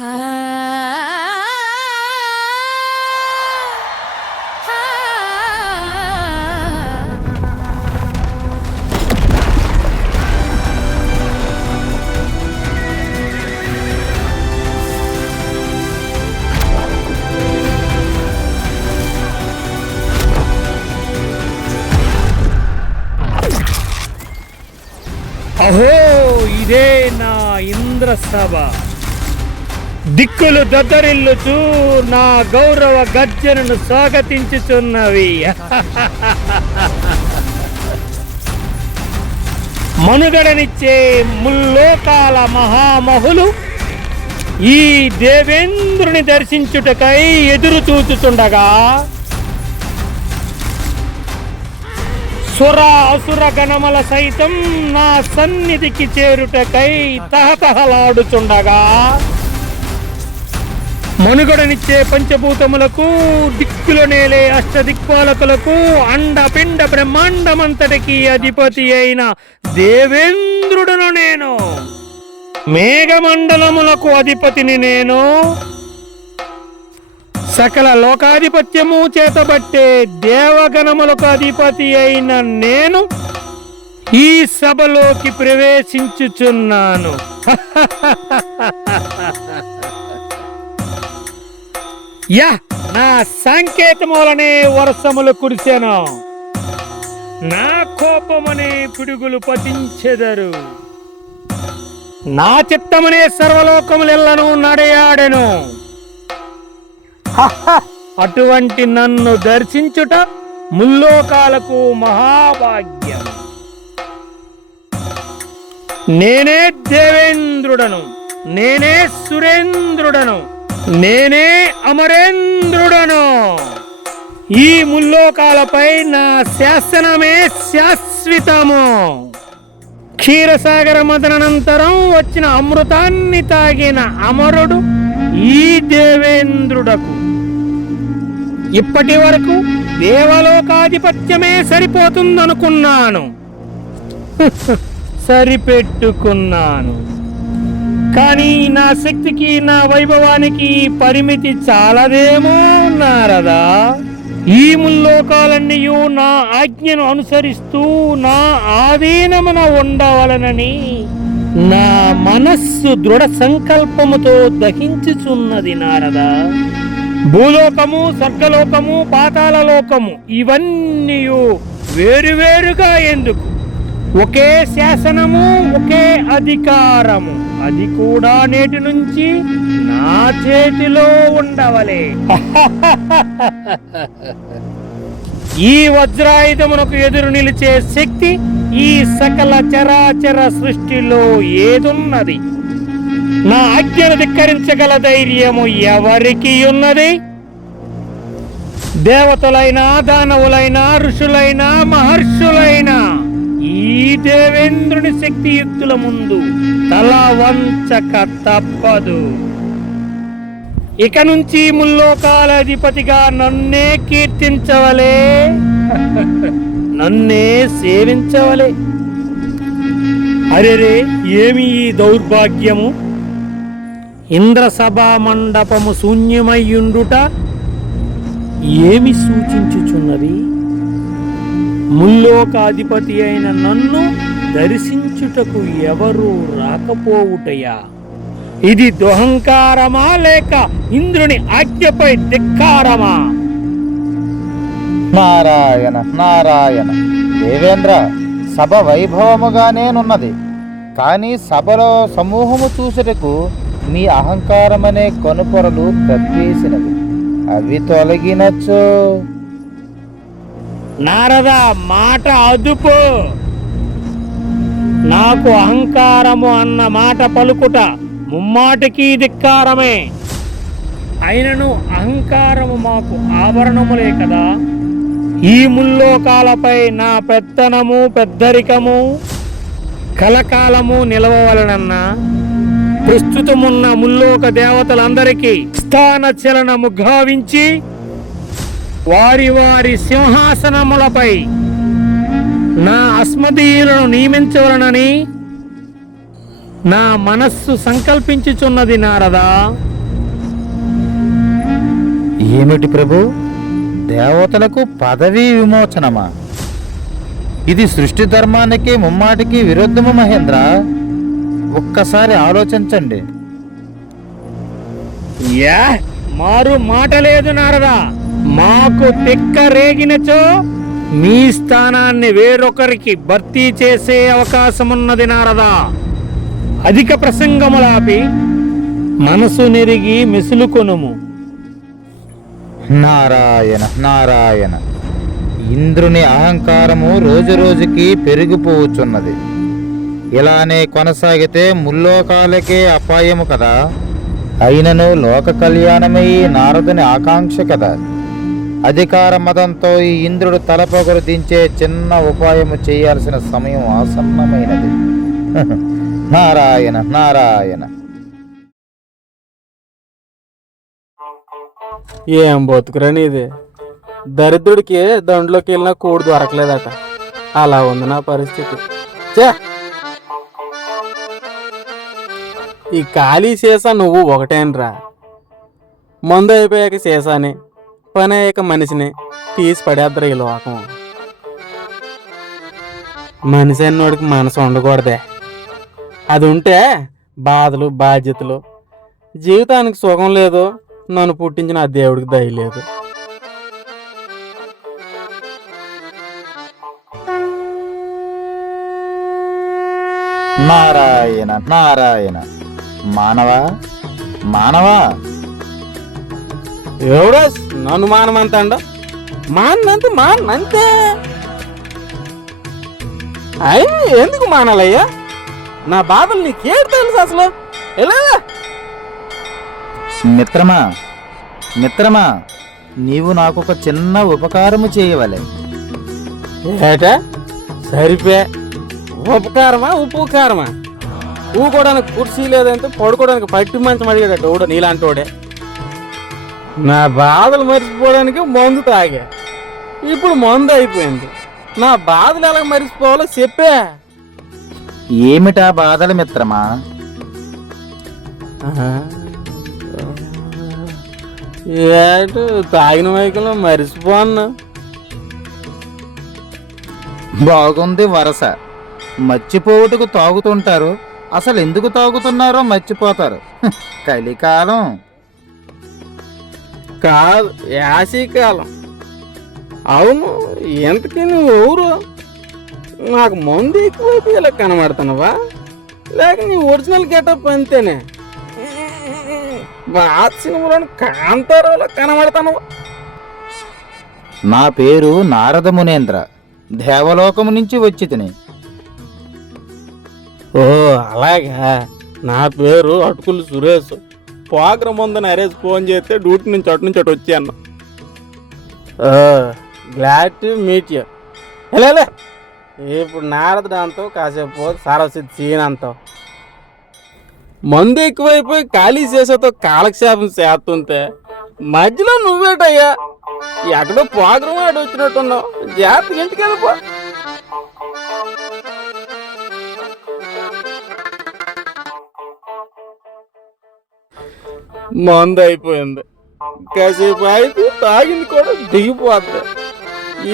అహో, ఇదే నా ఇంద్రసభ. దిక్కులు దద్దరిల్లుచూ నా గౌరవ గర్జనను స్వాగతించుచున్నవి. మనుగడనిచ్చే ముల్లోకాల మహామహులు ఈ దేవేంద్రుని దర్శించుటకై ఎదురు చూచుచుండగా, సుర అసుర గణముల సైతం నా సన్నిధికి చేరుటకై తహతహలాడుచుండగా, మనుగడనిచ్చే పంచభూతములకు, దిక్కుల నేలే అష్టదిక్పాలకులకు, అండపిండ బ్రహ్మాండమంతటికి అధిపతి అయిన దేవేంద్రుడను నేను. మేఘమండలములకు అధిపతిని నేను. సకల లోకాధిపత్యము చేతబట్టే దేవగణములకు అధిపతి అయిన నేను ఈ సభలోకి ప్రవేశించుచున్నాను. నా సంకేతములనే వర్షములు కురిసెను. నా కోపమనే పిడుగులు పతించెదరు. నా చిత్తమనే సర్వలోకములెల్లను నడయాడెను. అటువంటి నన్ను దర్శించుట ముల్లోకాలకు మహాభాగ్యం. నేనే దేవేంద్రుడను, నేనే సురేంద్రుడను, నేనే అమరేంద్రుడను. ఈ ముల్లోకాలపై నా శాసనమే శాశ్వతము. క్షీరసాగర మదనంతరం వచ్చిన అమృతాన్ని తాగిన అమరుడు ఈ దేవేంద్రుడకు. ఇప్పటి వరకు దేవలోకాధిపత్యమే సరిపోతుందనుకున్నాను. సరిపెట్టుకున్నాను. కానీ నా శక్తికి, నా వైభవానికి పరిమితి చాలదేమో నారదా. ఈ ముల్లోకాలన్నీ నా ఆజ్ఞను అనుసరిస్తూ నా ఆధీనమున ఉండవలనని నా మనస్సు దృఢ సంకల్పముతో దహించుచున్నది నారదా. భూలోకము, స్వర్గలోకము, పాతాళలోకము ఇవన్నీ వేరువేరుగా ఎందుకు? ఒకే శాసనము, ఒకే అధికారము, అది కూడా నేటి నుంచి నా చేతిలో ఉండవలే. ఈ వజ్రాయుధమునకు ఎదురు నిలిచే శక్తి ఈ సకల చరాచర సృష్టిలో ఏదున్నది? నా ఆజ్ఞను ధిక్కరించగల ధైర్యము ఎవరికి ఉన్నది? దేవతలైనా, దానవులైనా, ఋషులైనా, మహర్షులైనా ఈ దేవేంద్రుని శక్తియుక్తుల ముందు తల వంచక తప్పదు. ఇక నుంచి ముల్లోకాల అధిపతిగా నన్నే కీర్తించవలే, నన్నే సేవించవలే. అరెరే, ఏమి ఈ దౌర్భాగ్యము! ఇంద్రసభా మండపము శూన్యమయ్యుండుట ఏమి సూచించుచున్నది? ముల్లోకాధిపతి అయిన నన్ను దర్శించుటకు ఎవరు రాకపోవుటయా? ఇది దుహంకారమా లేక ఇంద్రుని ఆజ్ఞపై ధిక్కారమా? నారాయణ నారాయణ. దేవేంద్ర, సభ వైభవముగానేనున్నది. కానీ సభలో సమూహము చూసుటకు నీ అహంకారమనే కనుపొరలు కప్పేసినవి. అవి తొలగినచో. నారద, మాట అదుపు. నాకు అహంకారము అన్న మాట పలుకుట ముమ్మాటికి ధిక్కారమే. అయినను అహంకారము మాకు ఆభరణములే కదా. ఈ ముల్లోకాలపై నా పెత్తనము, పెద్దరికము కలకాలము నిలవవలనన్నా ప్రస్తుతమున్న ముల్లోక దేవతలందరికీ స్థాన చలనము గావించి వారి వారి సింహాసనములపై నా అస్మదీయులను నియమించవలనని నా మనస్సు సంకల్పించుచున్నది నారదా. ఏమిటి ప్రభు, దేవతలకు పదవీ విమోచనమా? ఇది సృష్టి ధర్మానికి ముమ్మాటికి విరుద్ధము మహేంద్ర. ఒక్కసారి ఆలోచించండి. యా మారు మాట లేదు నారదా. మాకు తిక్క రేగినచో మీ స్థానాన్ని వేరొకరికి భర్తీ చేసే అవకాశమున్నది నారదా. అధిక ప్రసంగములాపి మనసు నెరిగి మెసులుకొనుము. నారాయణ నారాయణ, ఇంద్రుని అహంకారము రోజురోజుకి పెరిగిపోవచ్చున్నది. ఇలానే కొనసాగితే ముల్లోకాలకే అపాయము కదా. అయినను లోక కళ్యాణమే ఈ నారదుని ఆకాంక్ష కదా. అధికార మదంతో ఈ ఇంద్రుడు తలపొగరు దించే చిన్న ఉపాయము చేయాల్సిన సమయం ఆసన్నమైనది. నారాయణ నారాయణ. ఏం బతుకురని ఇది. దరిద్రుడికి దండ్లోకి వెళ్ళినా కూడు దొరకలేదట. అలా ఉంది నా పరిస్థితి. ఛే! ఈ ఖాళీ సీసా నువ్వు ఒకటేనరా. మందు అయిపోయాక సీసాని, పని అయ్యాక మనిషిని తీసి పడేద్దరు ఈ లోకం. మనిషి అన్నోడికి మనసు ఉండకూడదే. అది ఉంటే బాధలు బాధ్యతలు, జీవితానికి సుఖం లేదు. నన్ను పుట్టించిన ఆ దేవుడికి దయ లేదు. నారాయణ నారాయణ. మానవా మానవా, ఎవడో నన్ను మానమంతాండ. మానంతే మానంతే. అయినా ఎందుకు మానాలయ్యా? నా బాధలు నీకేడు తెలుసు అసలు? ఎలా మిత్రమా మిత్రమా, నీవు నాకు ఒక చిన్న ఉపకారము చేయవలే. ఏటా సరిపే. ఉపకారమా ఉపకారమా? ఊకోవడానికి కుర్చీ లేదంటే పడుకోవడానికి పట్టి మంచం అడిగాడట ఊడ నీలాంటోడే. నా బాధలు మర్చిపోవడానికి మందు తాగా. ఇప్పుడు మందు అయిపోయింది. నా బాధలు ఎలా మర్చిపోవాలో చెప్పే. ఏమిటా బాధలు మిత్రమా? ఏటు తాగిన వైకులో మరిచిపోన్నా. బాగుంది వరస. మర్చిపోవుటకు తాగుతుంటారు, అసలు ఎందుకు తాగుతున్నారో మర్చిపోతారు. కలికాలం కాదు, యాసీకాలం. అవును, ఎంతకీ నువ్వు ఎవరు? నాకు మందు ఎక్కువైపు ఇలా కనబడుతున్నావా, లేక నీ ఒరిజినల్ గెటప్ అంతేనే? బాత్ సినిమాలోని కాంతారావులో కనబడతాను. నా పేరు నారద మునేంద్ర, దేవలోకము నుంచి వచ్చి తిని. ఓ అలాగా. నా పేరు అటుకులు సురేష్. ప్రోగ్రాం ముందు నరేష్ ఫోన్ చేస్తే డ్యూటీ నుంచి అటు వచ్చాను. Glad to meet you. లే ఇప్పుడు నారదుడు అంతావు, కాసేపు సరస్వతి సీన్ అంతావు. మందు ఎక్కువైపోయి ఖాళీ చేసేతో కాలక్షేపం చేస్తుంటే మధ్యలో నువ్వేటయ్యా ఎక్కడో ప్రోగ్రాం ఆడి వచ్చినట్టున్నావు. జాగ్రత్తగా ఇంటికి వెళ్ళిపో. మందు అయిపోయింది, కాసేపు అయితే తాగింది కూడా దిగిపోద్ది.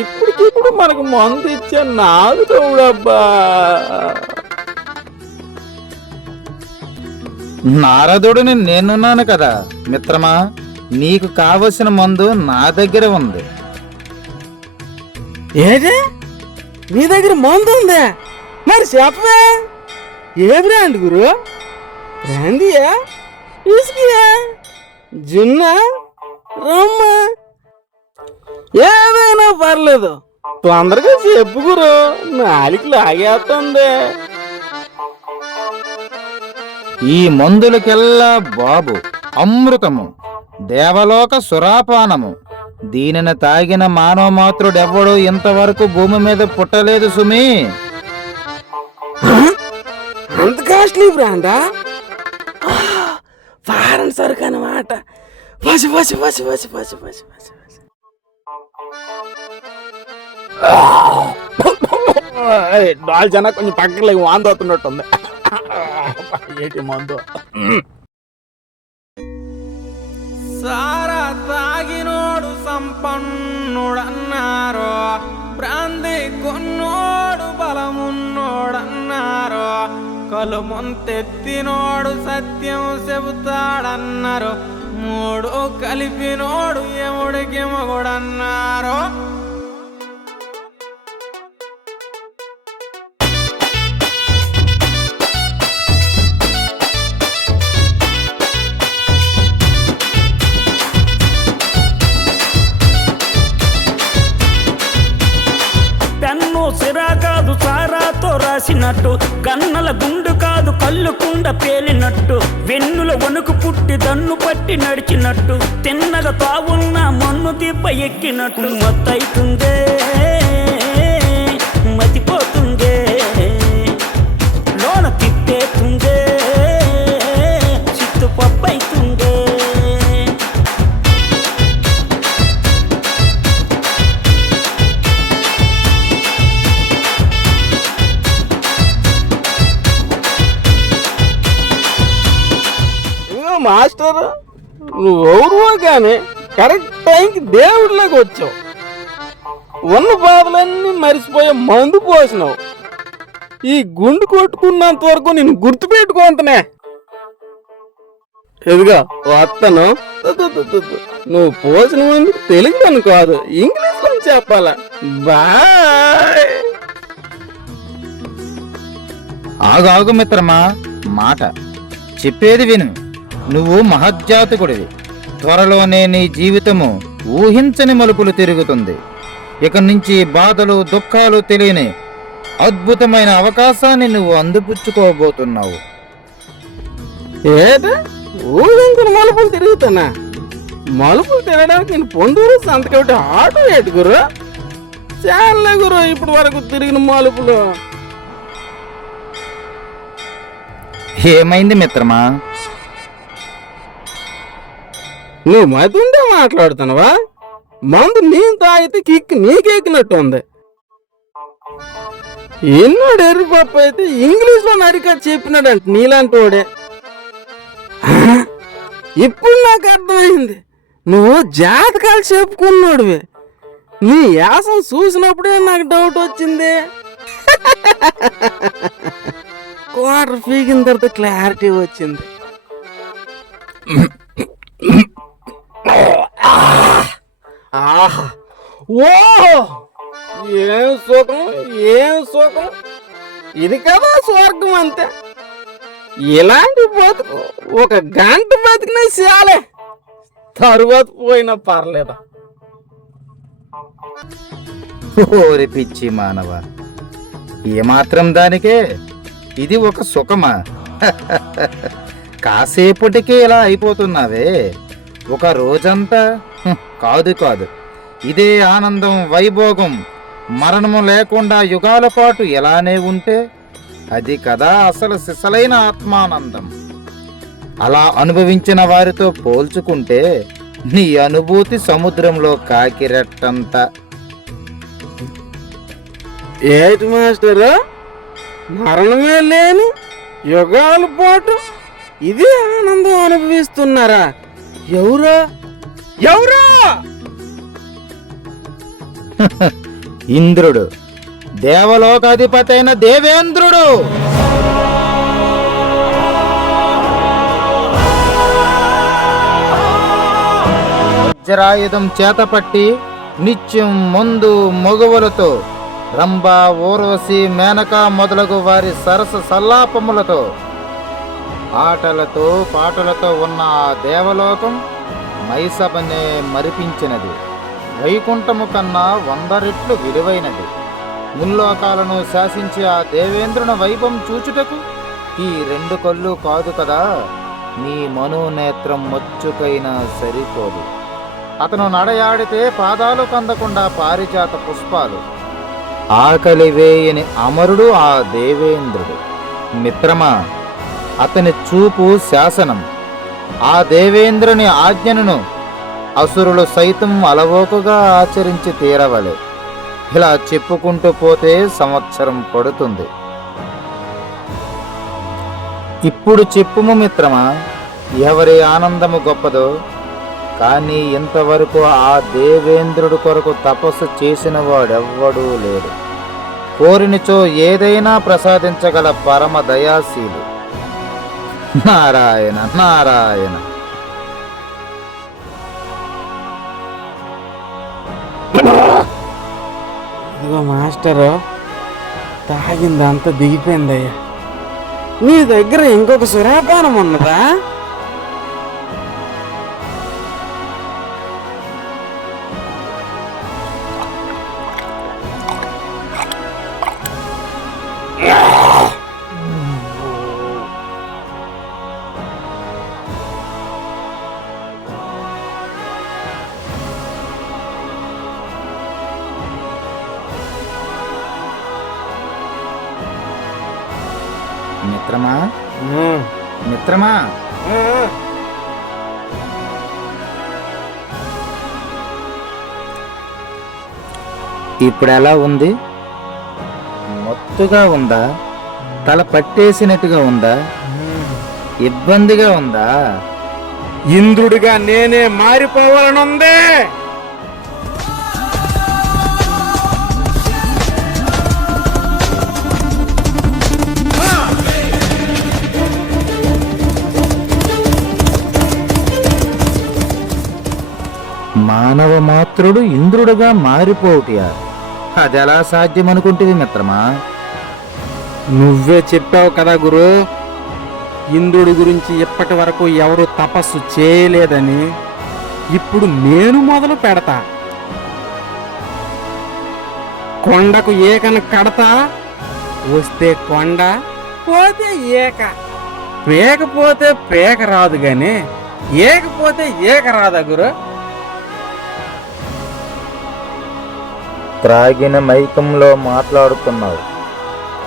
ఇప్పటికిప్పుడు మనకు మందు ఇచ్చే నాదుడబ్బా. నారదుడిని నేనున్నాను కదా మిత్రమా. నీకు కావలసిన మందు నా దగ్గర ఉంది. ఏదే నీ దగ్గర మందు ఉందా? మరి చెప్పవే. ఏ బ్రాండ్ గురు? బ్రాందీయా, విస్కీయా, జున్నా, రమ్మా? ఏదైనా పర్లేదు, తొందరగా చెప్పు గురు. నాలికి లాగేస్తుంది. ఈ మందులకెల్లా బాబు అమృతము, దేవలోక సురాపానము. దీనిని తాగిన మానవ మాతృడెవ్వడు ఇంతవరకు భూమి మీద పుట్టలేదు సుమి. అంత కాస్ట్లీ బ్రాండా? ఫారెన్ సరుకు అన్నమాట. పసి పసి పసి పసి పసి పసి పసి డాల్చనా కొంచెం పక్కన వాంతి అవుతున్నట్టుంది. ఏంటి మందు? సారా తాగిన సంపన్నుడన్నారు, బ్రాంది కొన్నోడు బలమున్నోడన్నారు, కలు ముంతెత్తినోడు సత్యం చెబుతాడన్నారు, మూడు కలిపినోడు ఎముడికి మగుడన్నారు. పెన్ను సిరా కాదు సారాతో రాసినట్టు, కన్నల గుండు కాదు కళ్ళు కుండ పేలినట్టు, వెన్నుల వణుకు పుట్టి దన్ను పట్టి నడిచినట్టు, తిన్నగ తావున్న మన్ను దిబ్బ ఎక్కినట్టు, మత్తైతుందే మతిపోతుందే లోన తిప్పేతుందే చిత్తు పప్పైతుందే. మాస్టర్ నువ్వెవరువో కానీ కరెక్ట్ టైంకి దేవుడిలాగా వచ్చావు. ఉన్న బాధలన్నీ మరిచిపోయే మందు పోసినావు. ఈ గుండు కొట్టుకున్నంత వరకు నేను గుర్తుపెట్టుకోంతనే. ఎదుగా వస్తాను. నువ్వు పోసిన మందు తెలుగులో కాదు, ఇంగ్లీష్లో చెప్పాలా. బాయ్. ఆగాగు మిత్రమా, మాట చెప్పేది విను. నువ్వు మహజ్జాతకుడివి. త్వరలోనే నీ జీవితము ఊహించని మలుపులు తిరుగుతుంది. ఇక నుంచి బాధలు దుఃఖాలు తెలియని అద్భుతమైన అవకాశాన్ని నువ్వు అందిపుచ్చుకోబోతున్నావు. ఏట ఊహించిన మలుపులు తిరుగుతానా? మలుపులు తిరగడానికి నేను పొందూరు సంతకటి ఆటో ఏటు గురు. చాలా గురు ఇప్పటి వరకు తిరిగిన మలుపులు. ఏమైంది మిత్రమా? నువ్వు మతుండే మాట్లాడుతున్నావా? మందు నేను తాగితే కిక్ నీకెక్కినట్టు ఉంది. ఎన్నోడు ఎర్రిపప్పు అయితే ఇంగ్లీష్లో నరికా చెప్పినాడంట నీలాంటి వాడే. ఇప్పుడు నాకు అర్థమైంది, నువ్వు జాతకాలు చెప్పుకున్నాడువే. నీ యాసం చూసినప్పుడే నాకు డౌట్ వచ్చింది. క్వార్టర్ పీకిన తర్వాత క్లారిటీ వచ్చింది. ఓహో, ఏం సుఖం, ఏం సుఖం. ఇది కదా స్వర్గం అంతే. ఇలాంటి బతుకు ఒక గంట బతికినా చాలే, తరువాత పోయినా పర్లేదా. ఓరి పిచ్చి మానవ, ఏమాత్రం దానికే ఇది ఒక సుఖమా? కాసేపటికే ఇలా అయిపోతున్నావే. ఒక రోజంతా కాదు కాదు, ఇదే ఆనందం వైభోగం మరణము లేకుండా యుగాల పాటు ఎలానే ఉంటే అది కదా అసలు సిసలైన ఆత్మానందం. అలా అనుభవించిన వారితో పోల్చుకుంటే నీ అనుభూతి సముద్రంలో కాకిరెట్టంత. ఏటి మాస్టర్, మరణమే లేని యుగాల పాటు ఇదే ఆనందం అనుభవిస్తున్నారా? ఎవరా ఎవరా? ఇంద్రుడు, దేవలోకాధిపతి అయిన దేవేంద్రుడు. వజ్రాయుధం చేతపట్టి నిత్యం మందు మొగువులతో రంభ, ఊర్వశి, మేనక మొదలగు వారి సరస సల్లాపములతో ఆటలతో పాటలతో ఉన్న ఆ దేవలోకం మైసభనే మరిపించినది. వైకుంఠము కన్నా 100 రెట్లు విలువైనది. ముల్లోకాలను శాసించి ఆ దేవేంద్రుని వైభవం చూచుటకు ఈ 2 కళ్ళు కాదు కదా, నీ మనోనేత్రం మచ్చుకైనా సరిపోదు. అతను నడయాడితే పాదాలు కందకుండా పారిజాత పుష్పాలు. ఆకలి వేయని అమరుడు ఆ దేవేంద్రుడు. మిత్రమా, అతని చూపు శాసనం. ఆ దేవేంద్రుని ఆజ్ఞను అసురులు సైతం అలవోకగా ఆచరించి తీరవలే. ఇలా చెప్పుకుంటూ పోతే సంవత్సరం పడుతుంది. ఇప్పుడు చెప్పుము మిత్రమా, ఎవరి ఆనందము గొప్పదో. కానీ ఇంతవరకు ఆ దేవేంద్రుడి కొరకు తపస్సు చేసిన వాడెవ్వడూ లేడు. కోరినిచో ఏదైనా ప్రసాదించగల పరమ దయాశీలు. నారాయణ నారాయణ. ఇదిగో మాస్టరు, తాగిందంతా దిగిపోయిందయ్యా. నీ దగ్గర ఇంకొక సురాపానం ఉన్నదా? మిత్రమా మిత్రమా, ఇప్పుడు ఎలా ఉంది? మొత్తుగా ఉందా? తల పట్టేసినట్టుగా ఉందా? ఇబ్బందిగా ఉందా? ఇంద్రుడిగా నేనే మారిపోవాలనుందే. మానవ మాత్రుడు ఇంద్రుడుగా మారిపోవుటియా? అదెలా సాధ్యమనుకుంటుంది మిత్రమా? నువ్వే చెప్పావు కదా గురు, ఇంద్రుడి గురించి ఇప్పటి వరకు ఎవరు తపస్సు చేయలేదని. ఇప్పుడు నేను మొదలు పెడతా. కొండకు ఏకను కడతా. వస్తే కొండ, పోతే ఏక. పేకపోతే పేక రాదు గాని ఏకపోతే ఏక రాదా గురు? త్రాగిన మైకంలో మాట్లాడుతున్నావు.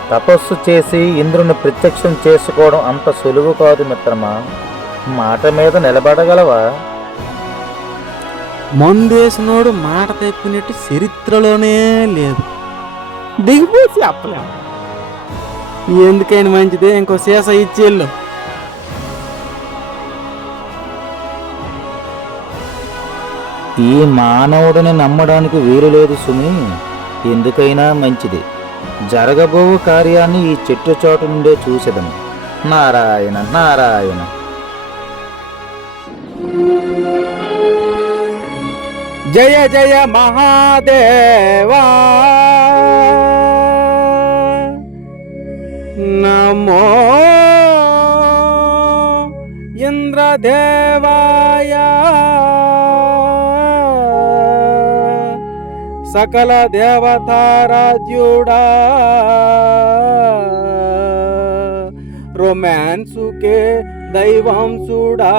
తపస్సు చేసి ఇంద్రుని ప్రత్యక్షం చేసుకోవడం అంత సులువు కాదు మిత్రమా. మాట మీద నిలబడగలవా? మందేసినోడు మాట తప్పినట్టు చరిత్రలోనే లేదు. దిగిపోయి చెప్పలేము. ఎందుకైనా మంచిదే, ఇంకో సీస ఇచ్చేళ్ళు. ఈ మానవుడిని నమ్మడానికి వీలు లేదు సుమి. ఎందుకైనా మంచిది. జరగబోవు కార్యాన్ని ఈ చెట్టు చోటు నుండే చూసేదను. నారాయణ నారాయణ. జయ జయ మహాదేవా, నమో ఇంద్రదేవాయ, సకల దేవతారాజ్యుడా, రొమాన్సుకే దైవంసుడా.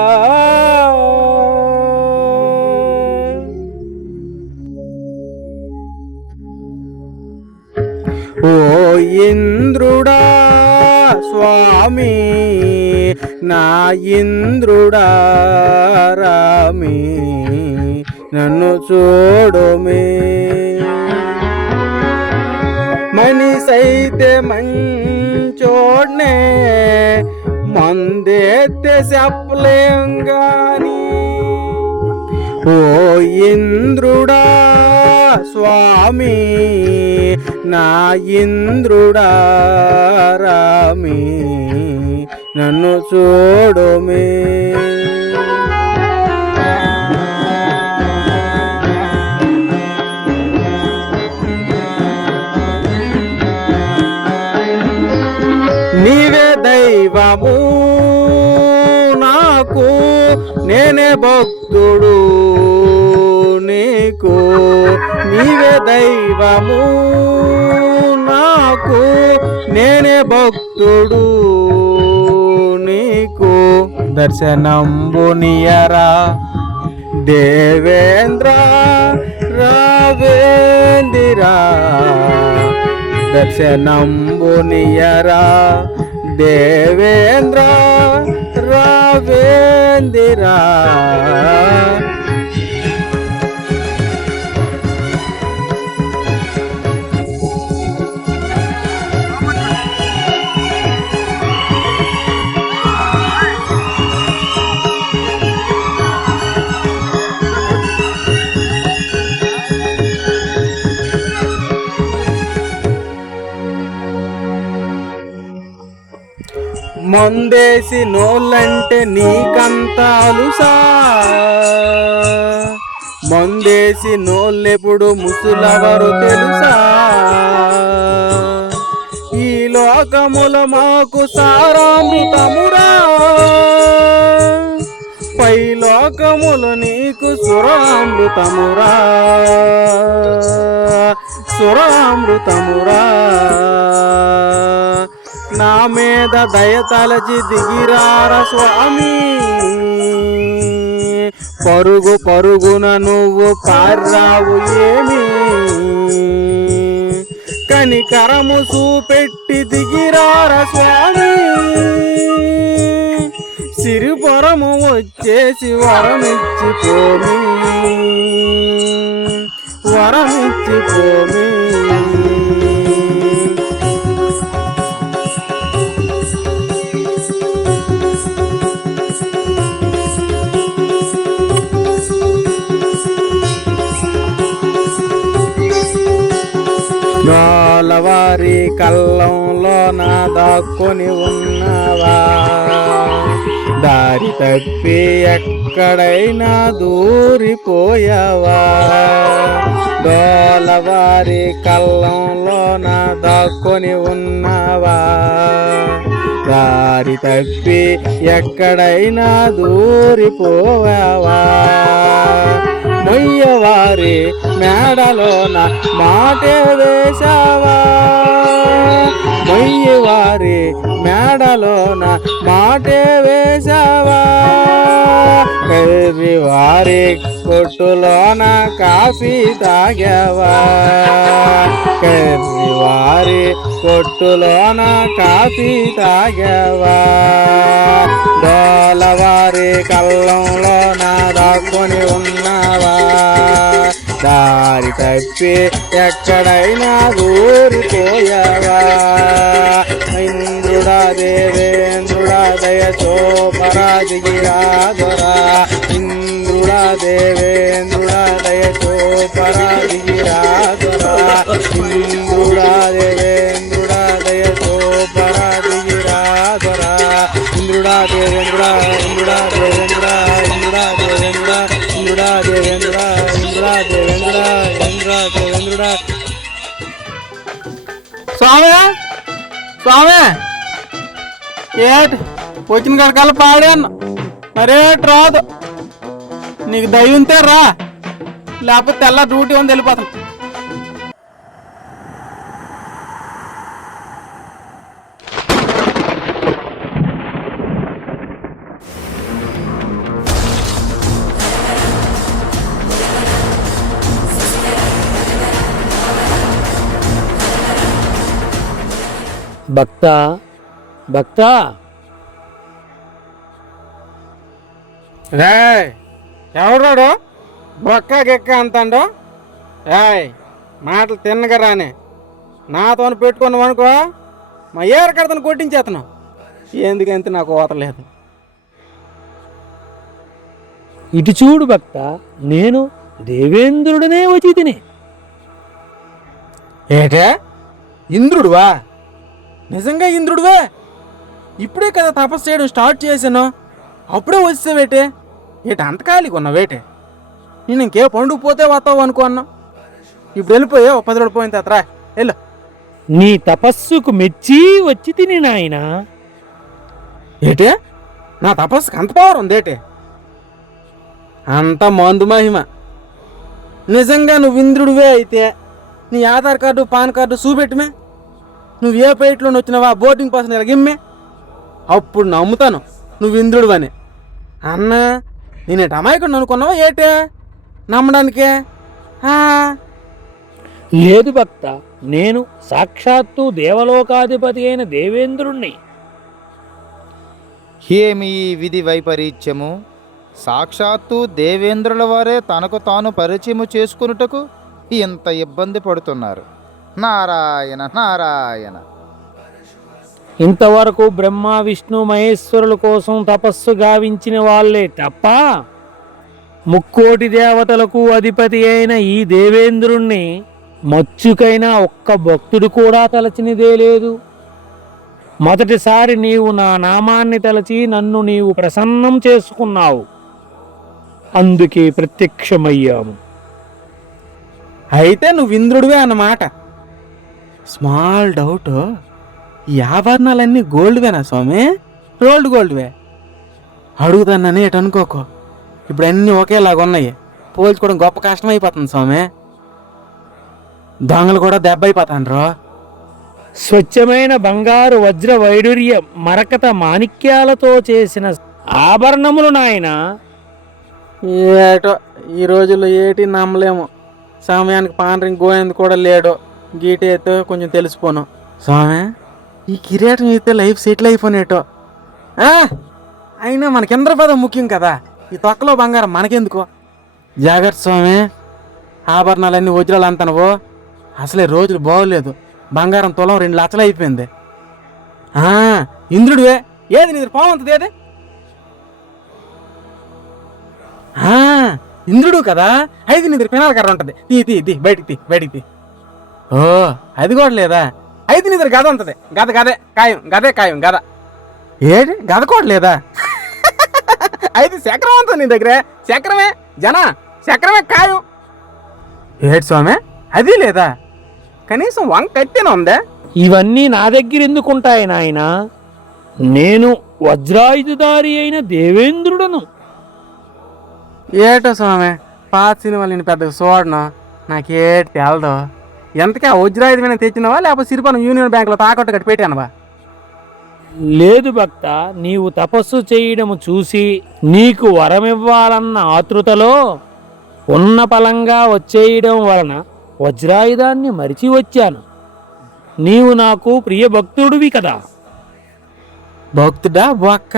ఓ ఇంద్రుడా స్వామి, నా ఇంద్రుడా రామి, నన్ను చూడుమే. మనిషైతే మంచోడ్నే, మందేస్తే చెప్పలేం గాని. ఓ ఇంద్రుడా స్వామి, నా ఇంద్రుడా రామి, నన్ను చూడుమే. నీవే దైవము నాకు, నేనే భక్తుడు నీకు. నీవే దైవము నాకు, నేనే భక్తుడు నీకు. దర్శనంబునియరా దేవేంద్ర రావేందిరా, దర్శనంబునియరా దేవేంద్ర రావేందిరా. మందేసి నోళ్ళంటే నీకంత అలుసా, మందేసి నోళ్ళెప్పుడు ముసులవరు తెలుసా, ఈ లోకముల మాకు సారామృతమురా, పై లోకములు నీకు సురామృతమురా, సురామృతమురా. నా మీద దయతలచి దిగిరార స్వామి, పరుగు పరుగున నువ్వు పార్రావు ఏమి, కనికరము చూపెట్టి దిగిరార స్వామి, సిరిపురము వచ్చేసి వరమిచ్చిపోమి, వరమిచ్చిపోమి. గోలవారి కల్లంలో నా దాక్కుని ఉన్నవా, దారి తప్పి ఎక్కడైనా దూరిపోయావా, గోలవారి కల్లంలో నా దాక్కుని ఉన్నవా, దారి తప్పి ఎక్కడైనా దూరిపోయావా, మొయ్యవారి మేడలోన మాటే వేశావా, మొయ్యవారి మేడలోన మాటే వేశావా, కర్రివారి కొట్టులోన కాఫీ తాగావా, కర్రివారి కొట్టులోన కాఫీ తాగావా, గోలవారి కల్లంలో నా దాక్కుని ఉన్నావా, దారి తప్పి ఎక్కడైనా దూరిపోయావా, ఇంద్రుడా దేవేంద్రుడా దయతో పరాదిగిరాదరా, ఇంద్రుడా దేవేంద్రుడా దయతో పరాదిగిరాదరా, ఇంద్రుడా దేవేంద్రుడా దయతో పరాదిగిరాదరా, ఇంద్రుడా దేవేంద్రుడా, ఇంద్రుడా దేవేంద్రుడా, ఇంద్రుడా దేవేంద్రుడా, ఇంద్రుడా దేవేంద్రుడా, ఇంద్రుడా దేవేంద్రుడా, ఇంద్రుడా దేవేంద్రుడా. స్వామి స్వామి ఏట్ వచ్చిన కాడికల్లా పాడాను, మరేట్ రాదు, నీకు దయ ఉంటే రా, లేకపోతే తెల్ల డ్యూటీ ఉంది వెళ్ళిపోతాను. భక్త భక్త రే ఎవరాడు బొక్క గిక్క అంటాడు, ఏయ్ మాటలు తిన్నగా రానే, నాతో పెట్టుకున్నావు అనుకో మా ఏరు కడతను కొట్టించేతను, ఎందుకంటే నాకు ఓతలేదు. ఇటు చూడు భక్త, నేను దేవేంద్రుడనే వచ్చి తిని. ఏటే ఇంద్రుడువా? నిజంగా ఇంద్రుడువే? ఇప్పుడే కదా తపస్సు చేయడం స్టార్ట్ చేశాను, అప్పుడే వచ్చేవేటే? ఏట అంత ఖాళీగా ఉన్నావేటే? నేను ఇంకే పండుగ పోతే వస్తావు అనుకున్నా, ఇప్పుడు వెళ్ళిపోయా, 10 రోజులు పోయిన తర్వాత వెళ్ళు. నీ తపస్సుకు మెచ్చి వచ్చి తిని నాయనా. ఏటే నా తపస్సుకి అంత పవర్ ఉందేటే? అంత మందు మహిమ. నిజంగా నువ్వు ఇంద్రుడివే అయితే నీ ఆధార్ కార్డు పాన్ కార్డు చూపెట్టుమే, నువ్వు ఏ పేట్లో వచ్చినావా బోర్డింగ్ పాస్ ఇలాగిమ్మే, అప్పుడు నమ్ముతాను నువ్వు ఇంద్రుడు అని. అన్న నేనేట అమాయకుడు అనుకున్నావా ఏటే నమ్మడానికే? లేదు భక్త, నేను సాక్షాత్తు దేవలోకాధిపతి అయిన దేవేంద్రుణ్ణి. ఏమి ఈ విధి వైపరీత్యము? సాక్షాత్తు దేవేంద్రుల వారే తనకు తాను పరిచయము చేసుకున్నటకు ఇంత ఇబ్బంది పడుతున్నారు. నారాయణ నారాయణ. ఇంతవరకు బ్రహ్మ విష్ణు మహేశ్వరుల కోసం తపస్సు గావించిన వాళ్ళే తప్ప ముక్కోటి దేవతలకు అధిపతి అయిన ఈ దేవేంద్రుణ్ణి మచ్చుకైనా ఒక్క భక్తుడు కూడా తలచినదే లేదు. మొదటిసారి నీవు నా నామాన్ని తలచి నన్ను నీవు ప్రసన్నం చేసుకున్నావు, అందుకే ప్రత్యక్షమయ్యాము. అయితే నువ్వు ఇంద్రుడివే అన్నమాట. స్మాల్ డౌట్, ఈ ఆభరణాలన్నీ గోల్డ్వేనా స్వామి? గోల్డ్వే అడుగుతానని ఎటు అనుకోకు. ఇప్పుడు అన్నీ ఒకేలాగా ఉన్నాయి, పోల్చుకోవడం గొప్ప కష్టం అయిపోతుంది స్వామి. దొంగలు కూడా దెబ్బ అయిపోతాండ్రు. స్వచ్ఛమైన బంగారు వజ్ర వైడూర్య మరకత మాణిక్యాలతో చేసిన ఆభరణములు నాయనా. ఏటో ఈ రోజుల్లో ఏటి నమ్మలేము. సమయానికి పాండ్రింగ్ గోయింది కూడా లేడు. గీటేతో కొంచెం తెలిసిపోను. స్వామి, ఈ కిరీటం అయితే లైఫ్ సెటిల్ అయిపోయినట్టు. అయినా మనకి ఇంద్రపదం ముఖ్యం కదా, ఈ తొక్కలో బంగారం మనకెందుకో. జాగ్రత్త స్వామి, ఆభరణాలన్నీ వజ్రాలు అంతనవో. అసలే రోజులు బాగోలేదు, బంగారం తులం 2 లక్షలు అయిపోయింది. ఇంద్రుడివే, ఏది నీ పోవంతది ఏది? ఇంద్రుడు కదా, అయితే నీ దగ్గర పినాల కర్ర ఉంటుంది. తీ బయటికి తీ. ఓ అది కూడా లేదా? అయితే నీ దగ్గర గద ఉంటుంది. గదే ఖాయం గద. ఏది గద కూడా లేదా? అయితే చక్రం ఉంటుంది నీ దగ్గర. చక్రమే ఖాయం. ఏడు స్వామి, అది లేదా? కనీసం వంకైతేనే ఉందా? ఇవన్నీ నా దగ్గర ఎందుకుంటాయి నాయనా? నేను వజ్రాయుధదారి అయిన దేవేంద్రుడను. ఏటో స్వామి, పాత సినిమాలు నేను పెద్దగా చూడను, నాకేటి తెలదు. ఎంతకీ ఆ వజ్రాయుధమైన తెచ్చినవా, లేకపోతే సిరిపనం యూనియన్ బ్యాంకులో తాకట్టు కట్టి పెట్టానవా? లేదు భక్త, నీవు తపస్సు చేయడము చూసి నీకు వరమివ్వాలన్న ఆతృతలో ఉన్న పలంగా వచ్చేయడం వలన వజ్రాయుధాన్ని మరిచి వచ్చాను. నీవు నాకు ప్రియ భక్తుడివి కదా. భక్తుడా బొక్క?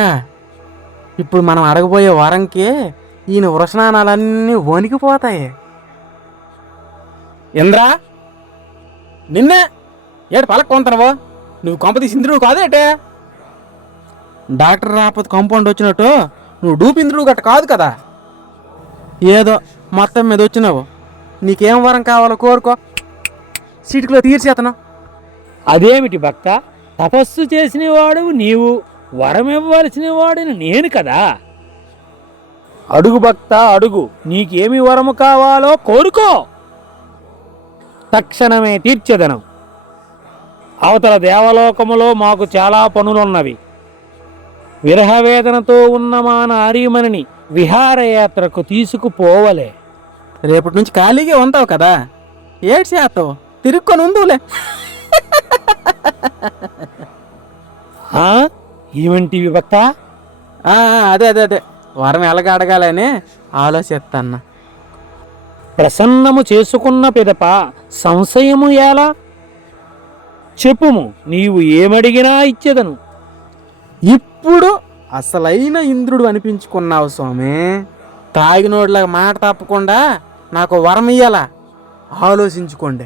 ఇప్పుడు మనం అడగబోయే వరంకి ఈయన వృషణానాలన్నీ వణికిపోతాయి. ఇంద్రా, నిన్నే ఏడు పలక కొంతనవో? నువ్వు కొంపతీసి ఇంద్రుడు కాదేటే? డాక్టర్ రాకపోతే కాంపౌండ్ వచ్చినట్టు నువ్వు డూపింద్రుడు గట్ట కాదు కదా. ఏదో మొత్తం మీద వచ్చినావు. నీకేం వరం కావాలో కోరుకో, సీటులో తీర్చేతను. అదేమిటి భక్త, తపస్సు చేసిన వాడు నీవు, వరం ఇవ్వాల్సిన వాడిని నేను కదా. అడుగు భక్త అడుగు, నీకేమి వరము కావాలో కోరుకో, తక్షణమే తీర్చెదను. అవతల దేవలోకములో మాకు చాలా పనులున్నవి. విరహవేదనతో ఉన్న మా నారీమణిని విహారయాత్రకు తీసుకుపోవలే. రేపటి నుంచి ఖాళీగా ఉంటావు కదా, ఏడు చేస్తావు, తిరుక్కొని ఉందులే. ఏమంటివి భక్త? అదే వరం ఎలాగ అడగాలని ఆలోచిస్తాన్న. ప్రసన్నము చేసుకున్న పిదప సంశయము ఎలా? చెప్పుము, నీవు ఏమడిగినా ఇచ్చేదను. ఇప్పుడు అసలైన ఇంద్రుడు అనిపించుకున్నావు స్వామి. తాగినోడ్లాగా మాట తప్పకుండా నాకు వరం ఇయ్యాలా, ఆలోచించుకోండి.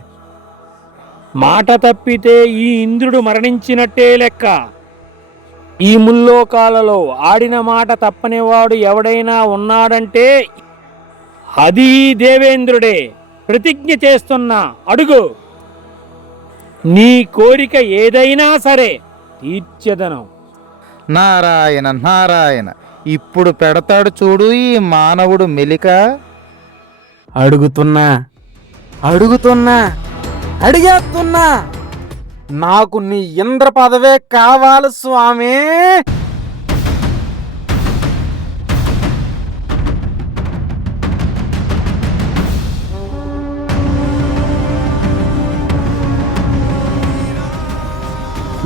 మాట తప్పితే ఈ ఇంద్రుడు మరణించినట్టే లెక్క. ఈ ముల్లోకాలలో ఆడిన మాట తప్పనివాడు ఎవడైనా ఉన్నాడంటే అది దేవేంద్రుడే. ప్రతిజ్ఞ చేస్తున్నా, అడుగు. నీ కోరిక ఏదైనా సరే తీర్చెదను. నారాయణ, ఇప్పుడు పెడతాడు చూడు ఈ మానవుడు మెలిక. అడిగేస్తున్నా, నాకు నీ ఇంద్ర పదవే కావాలి స్వామి.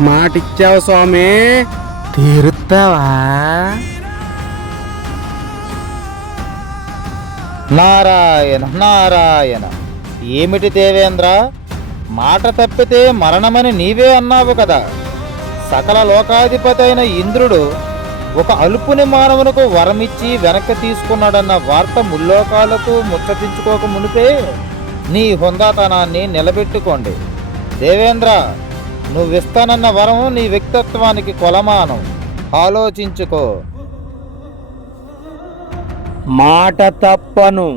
మాటిచ్చావు స్వామి, తీరుతావా? నారాయణ, ఏమిటి దేవేంద్ర, మాట తప్పితే మరణమని నీవే అన్నావు కదా. సకల లోకాధిపతి అయిన ఇంద్రుడు ఒక అల్పుని మానవునకు వరమిచ్చి వెనక్కి తీసుకున్నాడన్న వార్త ముల్లోకాలకు ముచ్చటించుకోక మునిపే నీ హుందాతనాన్ని నిలబెట్టుకోండి. దేవేంద్ర, నువ్విస్తానన్న వరం నీ వ్యక్తిత్వానికి కొలమానం, ఆలోచించుకో. మాట తప్పను.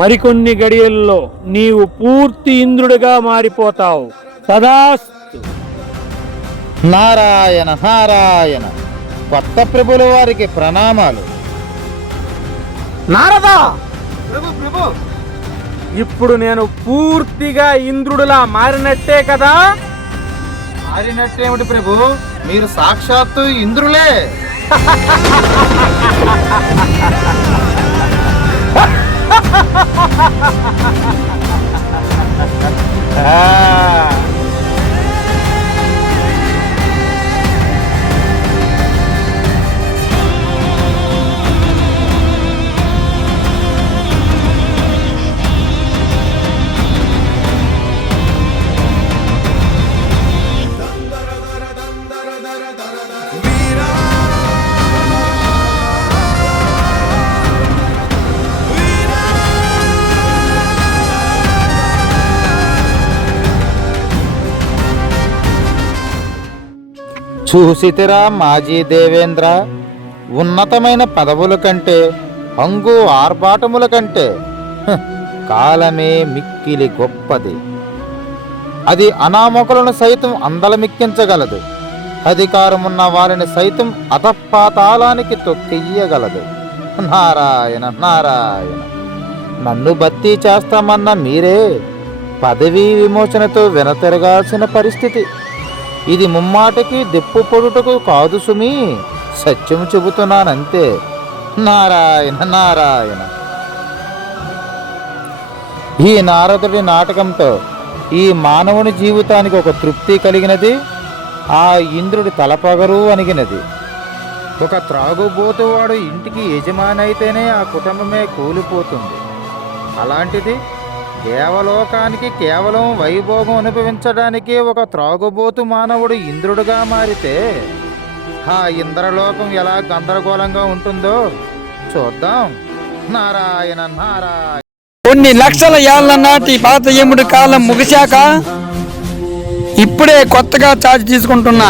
మరికొన్ని గడియల్లో నీవు పూర్తి ఇంద్రుడిగా మారిపోతావు. తదాస్తు. నారాయణ నారాయణ. కొత్త ప్రభుల వారికి ప్రణామాలు. నారదా! ఇప్పుడు నేను పూర్తిగా ఇంద్రుడిలా మారినట్టే కదా? మారినట్టేమిటి ప్రభు, మీరు సాక్షాత్తు ఇంద్రులే. చూసితిరా మాజీ దేవేంద్ర, ఉన్నతమైన పదవుల కంటే హంగు ఆర్భాటముల కంటే కాలమే మిక్కిలి గొప్పది. అది అనామకులను సైతం అందలమిక్కించగలదు, అధికారమున్న వారిని సైతం అధపాతాళానికి తొక్కెయ్యగలదు. నారాయణ నారాయణ. నన్ను భర్తీ చేస్తామన్న మీరే పదవీ విమోచనతో వెనతిరగాల్సిన పరిస్థితి. ఇది ముమ్మాటికి దెప్పు పొడుటకు కాదు సుమి, సత్యము చెబుతున్నానంతే. నారాయణ నారాయణ. ఈ నారదుడి నాటకంతో ఈ మానవుని జీవితానికి ఒక తృప్తి కలిగినది, ఆ ఇంద్రుడి తలపగరు అణిగినది. ఒక త్రాగుబోతువాడు ఇంటికి యజమాని అయితేనే ఆ కుటుంబమే కూలిపోతుంది. అలాంటిది దేవలోకానికి కేవలం వైభోగం అనుభవించడానికి ఒక త్రాగుబోతు మానవుడు ఇంద్రుడుగా మారితే ఆ ఇంద్రలోకం ఎలా గందరగోళంగా ఉంటుందో చూద్దాం. నారాయణ నారాయణ. కొన్ని లక్షల ఏళ్ల నాటి పాత యముడి కాలం ముగిశాక ఇప్పుడే కొత్తగా ఛార్జ్ తీసుకుంటున్న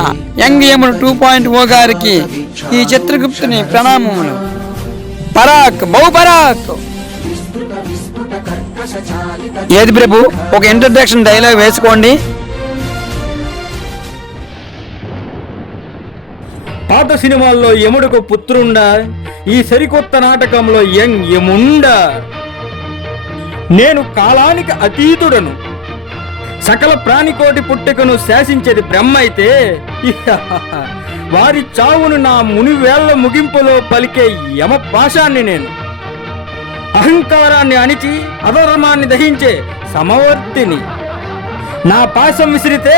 యంగ్ యముడు 2.0 గారికి ఈ చిత్రగుప్తుని ప్రణామములు. పరాక్ బహు పరాక్. ఏది ప్రభు, ఒక ఇంట్రడక్షన్ డైలాగ్ వేసుకోండి. పాత సినిమాల్లో యముడుకు పుత్రుండా, ఈ సరికొత్త నాటకంలో యంగ్ యముండా. నేను కాలానికి అతీతుడను, సకల ప్రాణికోటి పుట్టుకను శాసించేది బ్రహ్మ అయితే వారి చావును నా మునివేళ్ల ముగింపులో పలికే యమ పాశాన్ని నేను. అహంకారాన్ని అణిచి అధర్మాన్ని దహించే సమవర్తిని. నా పాశం విసిరితే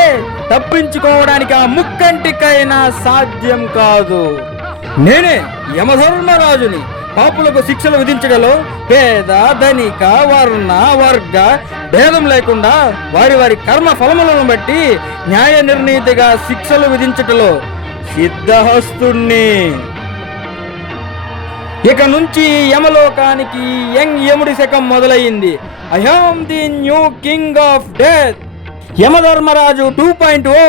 తప్పించుకోవడానికి ఆ ముక్కంటికైనా సాధ్యం కాదు. నేనే యమధర్మరాజుని. పాపులకు శిక్షలు విధించగలో పేద ధనిక వర్ణ వర్గ భేదం లేకుండా వారి వారి కర్మ ఫలములను బట్టి న్యాయ నిర్ణీతిగా శిక్షలు విధించటలో సిద్ధహస్తుణ్ణి. ఇక నుంచి యమలోకానికి యంగ్ యముడి శకం మొదలయ్యింది. I am the new king of death, Yamadharmaraju 2.0.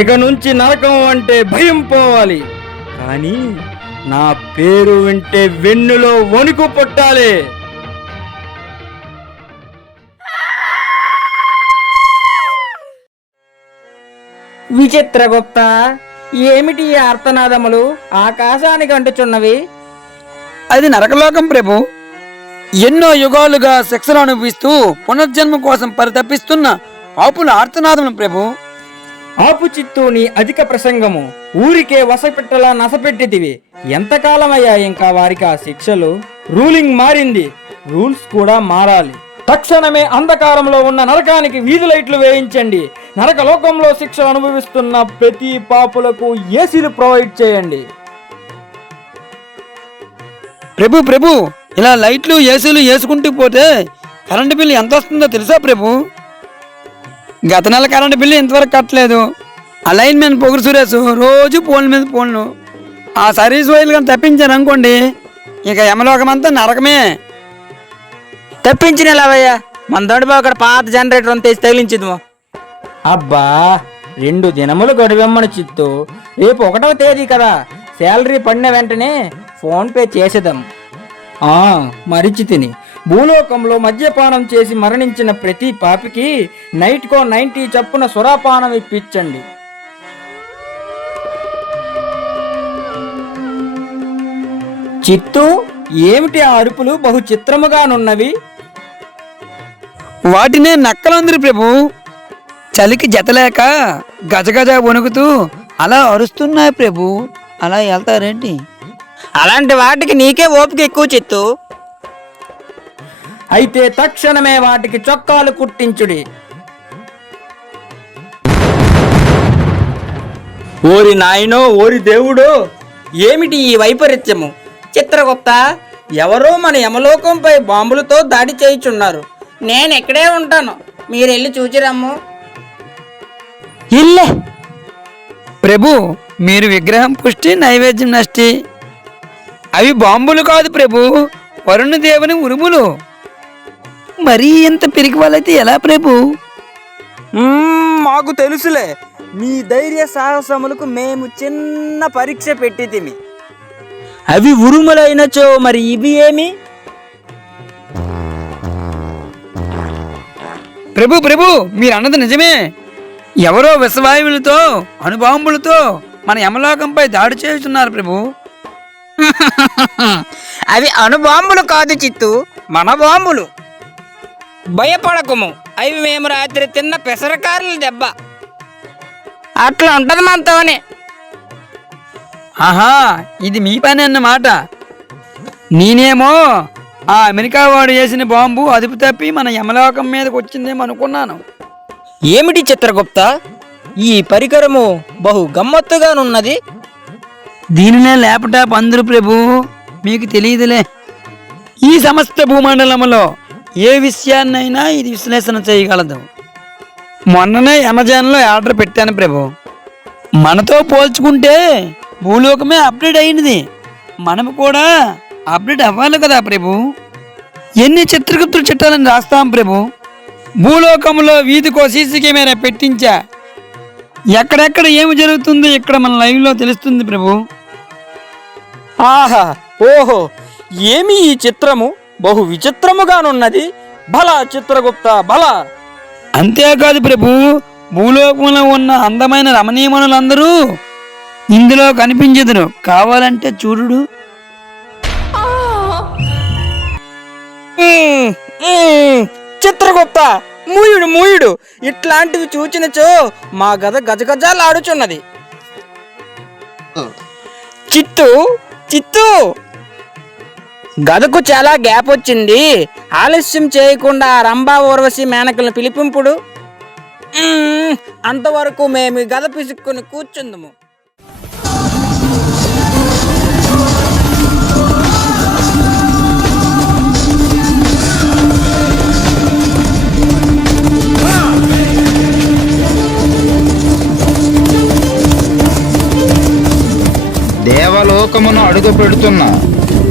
ఇక నుంచి నరకం అంటే భయం పోవాలి, కానీ నా పేరు వింటే వెన్నులో వణుకు పుట్టాలి. విచిత్రగుప్త, ఏమిటి ఈ ఆర్తనాదములు ఆకాశానికి అంటుచున్నవి? అది నరకలోకం ప్రభు. ఎన్నో యుగాలుగా శిక్షలు అనుభవిస్తూ పునర్జన్మ కోసం పరితపిస్తున్న పాపుల ఆర్తనాదములు ప్రభు. ఆపు చిత్తు నీ అధిక ప్రసంగము. ఊరికే వసపెట్టలా నసపెట్టితివి. ఎంతకాలమయ్యా ఇంకా వారికి ఆ శిక్షలు? రూలింగ్ మారింది, రూల్స్ కూడా మారాలి. తక్షణమే అంధకారంలో ఉన్న నరకానికి వీధి లైట్లు వేయించండి. నరక లోకంలో శిక్షలు అనుభవిస్తున్న ప్రతి పాపులకు ఏసీలు ప్రొవైడ్ చేయండి. ప్రభు ప్రభు, ఇలా లైట్లు ఏసీలు వేసుకుంటూ పోతే కరెంటు బిల్లు ఎంత వస్తుందో తెలుసా ప్రభు? గత నెల కరెంటు బిల్లు ఇంతవరకు కట్టలేదు. ఆ లైన్ మ్యాన్ పొగురు సురేష్ రోజు ఫోన్ల మీద ఫోన్లు. ఆ సర్వీస్ వైర్లు కానీ తప్పించారు అనుకోండి, ఇక యమలోకమంతా నరకమే. తప్పించిన లావయ్యా, మన దొండబాబు అక్కడ పాత జనరేటర్ అంతా తగిలించిద్దాము. అబ్బా, 2 దినములు గడివెమ్మని చిత్తు. రేపు 1వ తేదీ కదా, శాలరీ పడిన వెంటనే ఫోన్ పే చేసేద్దాం. మరిచి తిని భూలోకంలో మద్యపానం చేసి మరణించిన ప్రతి పాపికి నైట్కో 90 చప్పున సురాపానం ఇప్పించండి. చిత్తు, ఏమిటి ఆ అరుపులు బహు చిత్రముగానున్నవి? వాటినే నక్కలందరూ ప్రభు. చలికి జతలేక గజగజ వణుకుతూ అలా అరుస్తున్నాయి ప్రభు. అలా వెళ్తారేంటి? అలాంటి వాటికి నీకే ఓపిక ఎక్కువ చిత్తు. అయితే తక్షణమే వాటికి చొక్కాలు కుట్టించుడి. ఓరి నాయనో, ఓరి దేవుడో, ఏమిటి ఈ వైపరీత్యము? చిత్రగుప్త, ఎవరో మన యమలోకంపై బాంబులతో దాడి చేయుచున్నారు. నేను ఇక్కడే ఉంటాను, మీరెళ్ళి చూచిరమ్ము. ఇల్లే ప్రభు, మీరు విగ్రహం పుష్టి నైవేద్యం నష్టి. అవి బాంబులు కాదు ప్రభు, వరుణ దేవుని ఉరుములు. మరీ ఇంత పిరికి వాళ్ళైతే ఎలా ప్రభు? మాకు తెలుసులే, మీ ధైర్య సాహసములకు మేము చిన్న పరీక్ష పెట్టితిమి. అవి ఉరుములైనచో మరి ఇవి ఏమి? ప్రభు ప్రభు, మీరు అన్నది నిజమే. ఎవరో విషవాయువులతో అణుబాంబులతో మన యమలోకంపై దాడి చేస్తున్నారు ప్రభు. అవి అణుబాంబులు కాదు చిత్తు, మన బాంబులు. భయపడకుము, అవి మేము రాత్రి తిన్న పెసరకారుల దెబ్బ. అట్లా ఉంటది మనతోనే. ఆహా, ఇది మీ పని అన్నమాట. నేనేమో ఆ అమెరికా వాడు వేసిన బాంబు అదుపు తప్పి మన యమలోకం మీదకి వచ్చిందేమో అనుకున్నాను. ఏమిటి చిత్రగుప్త, ఈ పరికరము బహు గమ్మత్తుగానున్నది. దీనినే ల్యాప్టాప్ అందరు ప్రభు, మీకు తెలియదులే. ఈ సమస్త భూమండలంలో ఏ విషయాన్నైనా ఇది విశ్లేషణ చేయగలదు. మొన్ననే అమెజాన్లో ఆర్డర్ పెట్టాను ప్రభు. మనతో పోల్చుకుంటే భూలోకమే అప్డేట్ అయినది. మనము కూడా అప్డేట్ అవ్వాలి కదా ప్రభు. ఎన్ని చిత్రగుప్తులు చిట్టాలని రాస్తాం ప్రభు. భూలోకంలో వీధికో సీసీ కెమెరా పెట్టించా. ఎక్కడెక్కడ ఏమి జరుగుతుందో ఇక్కడ మన లైవ్లో తెలుస్తుంది ప్రభు. ఆహా, ఓహో, ఏమి ఈ చిత్రము బహు విచిత్రముగానున్నది. భలా చిత్రగుప్త, భలా. అంతేకాదు ప్రభు, భూలోకంలో ఉన్న అందమైన రమణీయమణులందరూ ఇందులో కనిపించదురు. కావాలంటే చూడు. చిత్రగుప్త, మూయుడు మూయుడు, ఇట్లాంటివి చూచినచో మా గద గజగజాలాడుచున్నది. చిత్తు చిత్తు, గదకు చాలా గ్యాప్ వచ్చింది. ఆలస్యం చేయకుండా రంభా ఊర్వశి మేనకలను పిలిపింపుడు. అంతవరకు మేము గద పిసుక్కుని కూర్చుందము. దేవలోకమును అడుగు పెడుతున్న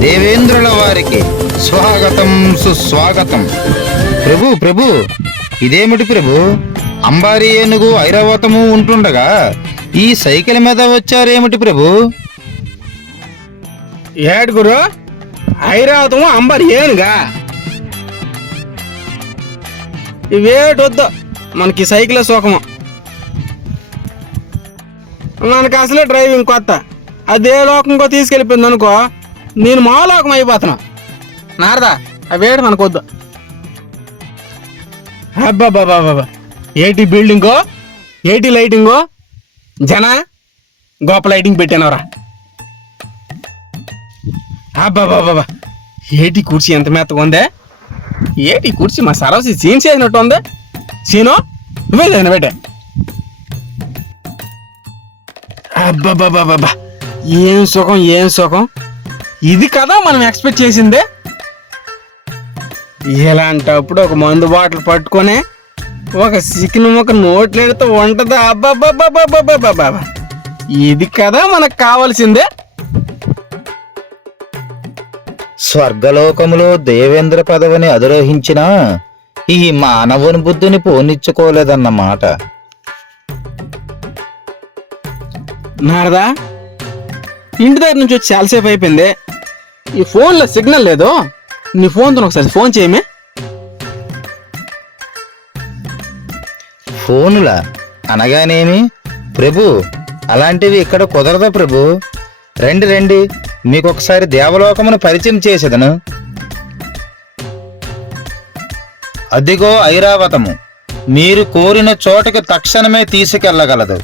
దేవేంద్రుల వారికి స్వాగతం సుస్వాగతం. ప్రభు ప్రభు, ఇదేమిటి ప్రభు? అంబారీ ఏనుగు ఐరావతము ఉంటుండగా ఈ సైకిల్ మీద వచ్చారేమిటి ప్రభు? ఏడు గురు, ఐరావతం అంబర్ ఏనుగా? ఇవేటి వద్దు, మనకి సైకిల్ సుఖము. మనకి అసలే డ్రైవింగ్ కొత్త. అదే లోకంకో తీసుకెళ్ళిపోయింది అనుకో, నేను మా లోకం అయిపోతున్నా. నారదా, అవేడు మనకొద్దు. అబ్బాబాబాబా, ఏటి బిల్డింగో, ఏటి లైటింగో, జన గొప్ప లైటింగ్ పెట్టానవరా. అబ్బాబాబాబా, ఏటి కుర్చీ ఎంత మెత్తగా ఉందే. ఏటి కుర్చీ మా సరవసి సీన్ చేసినట్టు ఉంది. సీను, నువ్వే దగ్గర పెట్టా. అబ్బాబాబాబా, ఏం సుఖం ఏం సుఖం. ఇది కదా మనం ఎక్స్పెక్ట్ చేసిందే. ఇలాంటప్పుడు ఒక మందు బాటిల్ పట్టుకొని ఒక చికెన్ ముక్క నోట్లెడితే ఉంటుందా? అబ్బాబాబాబాబాబాబా, ఇది కదా మనకు కావాల్సిందే. స్వర్గలోకములో దేవేంద్ర పదవిని అధిరోహించిన ఈ మానవుని బుద్ధిని పోనిచ్చుకోలేదన్నమాట. నారదా, ఇంటి దగ్గర నుంచి వచ్చి చాలాసేపు అయిపోయింది. ఈ ఫోన్లో సిగ్నల్ లేదు. నీ ఫోన్తో ఒకసారి ఫోన్ చేయమే. ఫోనులా అనగానేమి ప్రభు? అలాంటివి ఇక్కడ కుదరదా ప్రభు. రండి రండి, మీకు ఒకసారి దేవలోకమును పరిచయం చేసేదను. అదిగో ఐరావతము, మీరు కోరిన చోటకి తక్షణమే తీసుకెళ్ళగలదు.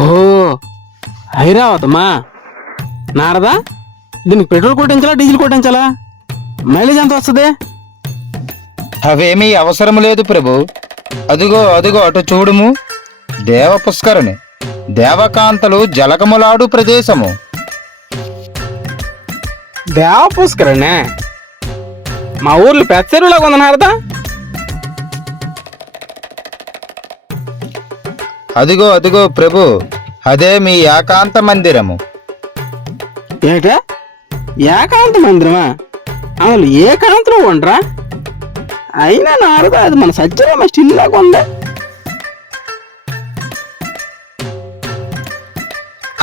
ఓ ఐరావతమా? నారదా, దీనికి పెట్రోల్ కొట్టించాలా డీజిల్ కొట్టించాలా? మైలేజ్ ఎంత వస్తుంది? అవేమీ అవసరం లేదు ప్రభు. అదిగో అదిగో అటు చూడుము, దేవ పుష్కరుని, దేవకాంతలు జలకములాడు ప్రదేశము. దేవ పుష్కరణే? మా ఊర్లో పెద్ద చెరువులాగా ఉంది నారదా. అదిగో అదిగో ప్రభు, అదే మీ ఏకాంత మందిరము. ఏటా ఏకాంత మందిరమా? అసలు ఏకాంతలో ఉండరా? అయినా నారదా, అది మన సత్యరామ స్టిల్ లాగా ఉంది.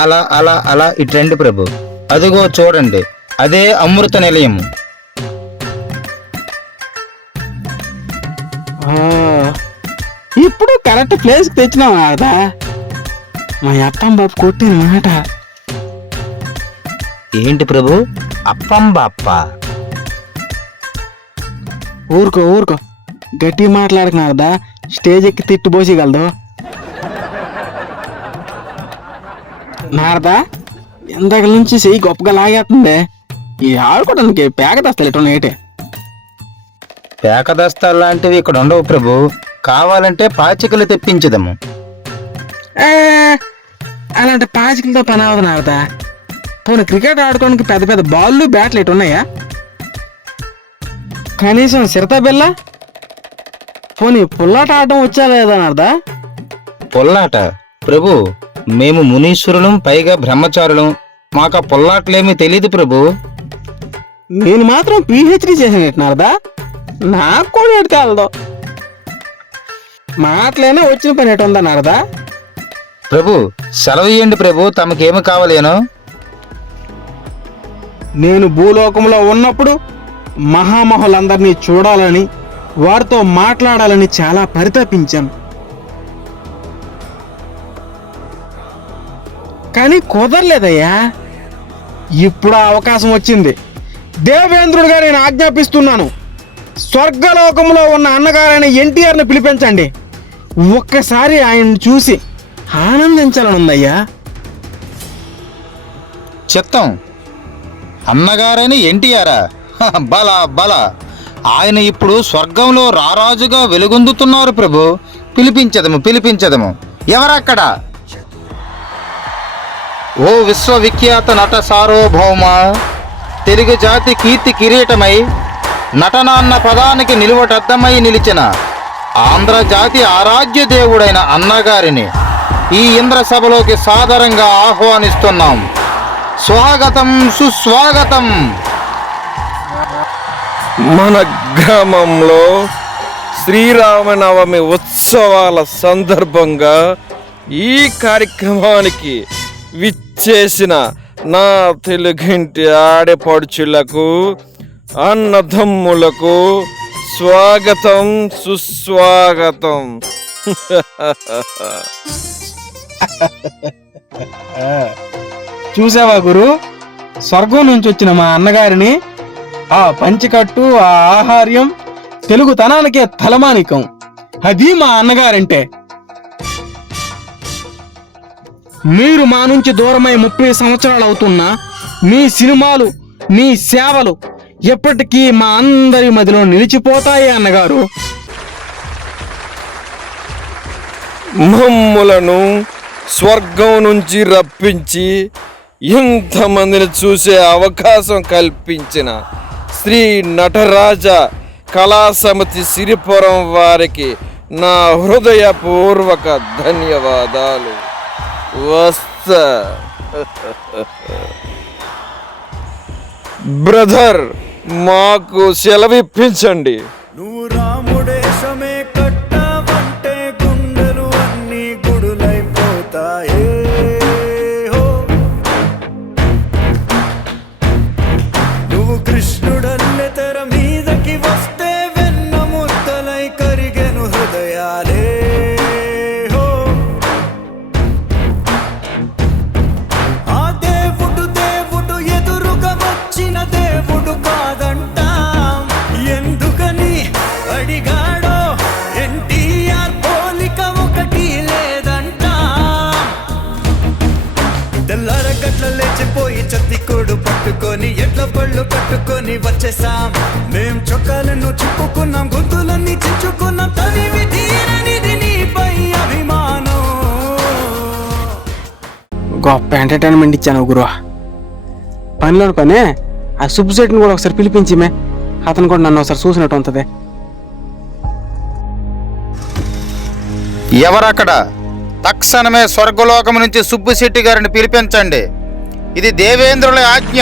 అలా అలా అలా ఇట్రండి ప్రభు. అదిగో చూడండి, అదే అమృత నిలయము. ఇప్పుడు కరెక్ట్ ప్లేస్కి తెచ్చినావు నారదా. మా అత్తం బాబు కొట్టిన మాట. ఏంటి ప్రభు? అప్పం బాప్ప? ఊరుకో ఊరుకో, గట్టి మాట్లాడక నారదా, స్టేజ్ ఎక్కి తిట్టు పోసేయగలదు. నారదా, ఇందాక నుంచి చెయ్యి గొప్పగా లాగేస్తుంది. ఈ ఆడుకోవడానికి పేక తెస్తాలు ఎటు ఏటే. పేకదస్తాలు లాంటివి ఇక్కడ ఉండవు ప్రభు. కావాలంటే పాచికలు తెప్పించదము. అలాంటి పాచికలతో పని అవ్వదు నారదా. పోనీ క్రికెట్ ఆడుకోవడానికి పెద్ద పెద్ద బాళ్ళు బ్యాట్లు ఎటు ఉన్నాయా? కనీసం సిరతా బిల్ల, పోనీ పుల్లాట ఆడటం వచ్చా లేదా నారదా? పొల్లాట ప్రభు, మేము మునీశ్వరులం, పైగా బ్రహ్మచారులం. మాకు ఆ పొల్లాట్లేమీ తెలీదు ప్రభు. నేను మాత్రం పిహెచ్డి చేసినట్టు నారదా, నాకు కూడా ఎటు తెలదు. మాటలేనే వచ్చిన పని ఎటు ఉందా నారదా? ప్రభు సెలవు ఇయ్యండి ప్రభు, తమకేమి కావాలేనో. నేను భూలోకంలో ఉన్నప్పుడు మహామహులందరినీ చూడాలని, వారితో మాట్లాడాలని చాలా పరితపించాను. కానీ కుదరలేదయ్యా. ఇప్పుడు ఆ అవకాశం వచ్చింది. దేవేంద్రుడు గారు నేను ఆజ్ఞాపిస్తున్నాను, స్వర్గలోకంలో ఉన్న అన్నగారైన ఎన్టీఆర్ని పిలిపించండి. ఒక్కసారి ఆయన్ని చూసి ఆనందించాలని ఉందయ్యా. చిత్తం. అన్నగారని ఎన్టీఆరా? బల బల, ఆయన ఇప్పుడు స్వర్గంలో రారాజుగా వెలుగొందుతున్నారు ప్రభు. పిలిపించదము పిలిపించదము. ఎవరక్కడ? ఓ విశ్వవిఖ్యాత నట సార్వభౌమ, తెలుగు జాతి కీర్తి కిరీటమై నటనాన్న పదానికి నిలువటద్దమై నిలిచిన ఆంధ్రజాతి ఆరాధ్య దేవుడైన అన్నగారిని ఈ ఇంద్రసభలోకి సాదరంగా ఆహ్వానిస్తున్నాం. స్వాగతం సుస్వాగతం. మన గ్రామంలో శ్రీరామనవమి ఉత్సవాల సందర్భంగా ఈ కార్యక్రమానికి విచ్చేసిన నా తెలుగింటి ఆడపడుచులకు, అన్నదమ్ములకు స్వాగతం సుస్వాగతం. చూసావా గురు, స్వర్గం నుంచి వచ్చిన మా అన్నగారిని. ఆ పంచికట్టు, ఆ ఆహార్యం తెలుగు తనానికే తలమానికం. అది మా అన్నగారంటే. మీరు మా నుంచి దూరమై 30 సంవత్సరాలు అవుతున్నా మీ సినిమాలు, మీ సేవలు ఎప్పటికీ మా అందరి మధ్యలో నిలిచిపోతాయి అన్నగారు. మమ్ములను స్వర్గం నుంచి రప్పించి ఇంతమందిని చూసే అవకాశం కల్పించిన శ్రీ నటరాజ కళాసమితి సిరిపురం వారికి నా హృదయపూర్వక ధన్యవాదాలు. వస్తా. బ్రదర్, మాకు సెలవిప్పించండి. నువ్వు రాముడేశమే కట్టావంటే గుండెలు అన్ని గుడులైపోతాయే. హో పట్టుకొని ఎడ్ల పళ్ళు కట్టుకొని వచ్చేసాం. మేం చొక్కాలను చుప్పుకున్నాం, గొంతులన్నీ చించుకున్నాం. తనివి తీరనిది నీపై అభిమానం. గొప్ప ఎంటర్టైన్మెంట్ ఇచ్చాను గురు. పనిలోని పనే ఆ సుబ్బు సెట్ని కూడా ఒకసారి పిలిపించిమే, అతను కూడా నన్ను ఒకసారి చూసినట్టు ఉంటుంది. ఎవరక్కడ? తక్షణమే స్వర్గలోకం నుంచి సుబ్బుశెట్టి గారిని పిలిపించండి. ఇది దేవేంద్రుల ఆజ్ఞ.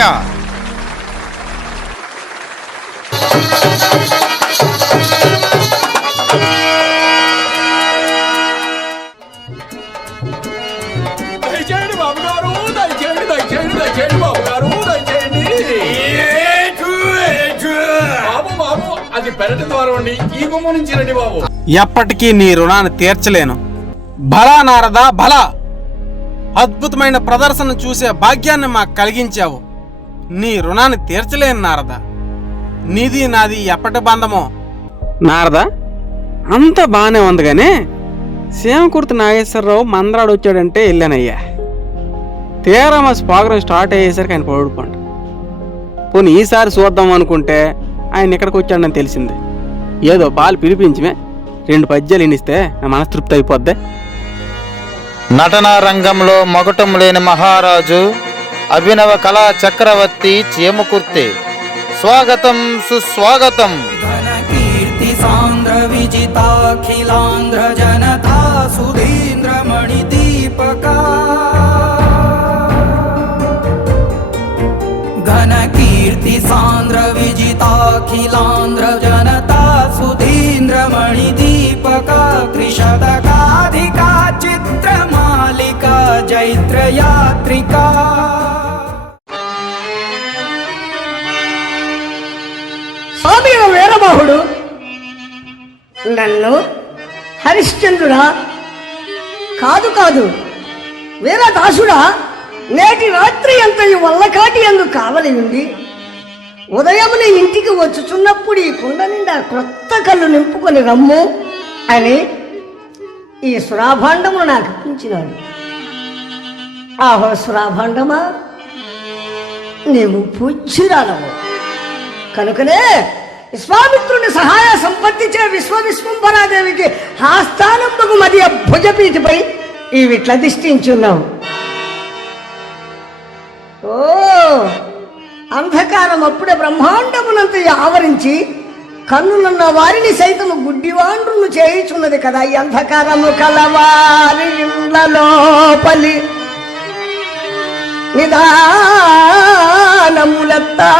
ఎప్పటికీ నీ రుణాన్ని తీర్చలేను. భలా నారదా భలా, అద్భుతమైన ప్రదర్శన చూసే భాగ్యాన్ని మాకు కలిగించావు. నీ రుణాన్ని తీర్చలేను నారదా. నీది నాది ఎప్పటి బంధమో. నారదా అంతా బాగానే ఉంది కానీ సేమకుర్తి నాగేశ్వరరావు మందరాడు వచ్చాడంటే వెళ్ళానయ్యా. తీరా మా ప్రోగ్రాం స్టార్ట్ అయ్యేసరికి ఆయన పడుకోండి. పోనీ ఈసారి చూద్దాం అనుకుంటే ఆయన ఇక్కడికి వచ్చాడని తెలిసింది. ఏదో పాలు పిలిపించమే 2 పద్యాలు వినిస్తే నా మనస్తృప్తి అయిపోద్ది. నటనా రంగంలో మగుటం లేని మహారాజు, అభినవ కళా చక్రవర్తి చేమకుర్తి. స్వాగతం సుస్వాగతం. కీర్తి సాంద్ర విజితాఖిలాంధ్ర జనతా సుధీంద్ర మణి దీపకా. ఘన కీర్తి సాంద్ర విజితాఖిలాంధ్ర జనతా సుధీంద్ర మణి దీపకా. త్రిశతకాధికా చిత్రమాలికా జైత్రయాత్రికా. స్వామి వీరబాహుడు నన్ను హరిశ్చంద్రుడా కాదు కాదు వీరదాసుడా నేటి రాత్రి అంతయు వల్లకాటి అందు కావలి ఉంది. ఉదయమున ఇంటికి వచ్చుచున్నప్పుడు ఈ కుండ నిండా క్రొత్త కళ్ళు నింపుకొని రమ్ము అని ఈ సురాభాండమును నాకు ఇప్పించినాడు. ఆహో సురాభాండమా, నీవు పూజ్యురాలవు కనుకనే విశ్వామిత్రుని సహాయ సంపత్తిచే విశ్వంభరాదేవికి ఆస్థానముకు మధ్య భుజపీఠపై ఈ విట్ల దిష్టించున్నావు. ఓ అంధకారం అప్పుడే బ్రహ్మాండమునంత ఆవరించి కన్నులున్న వారిని సైతము గుడ్డివాండ్రును చేయుచున్నది కదా. ఈ అంధకారము కలవారి ఇండ్లలోపలి నిదానములత్తా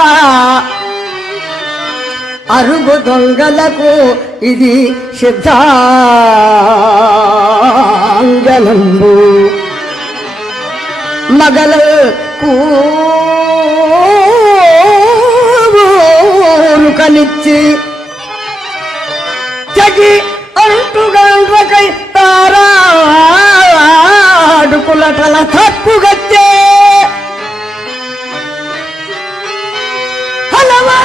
అరుగు దొంగలకు ఇది సిద్ధాంజనంబు. మగలకు కనిచ్చి తగి అంటుగండ్రకై తారాడుకులటల తప్పుగచ్చే హలవా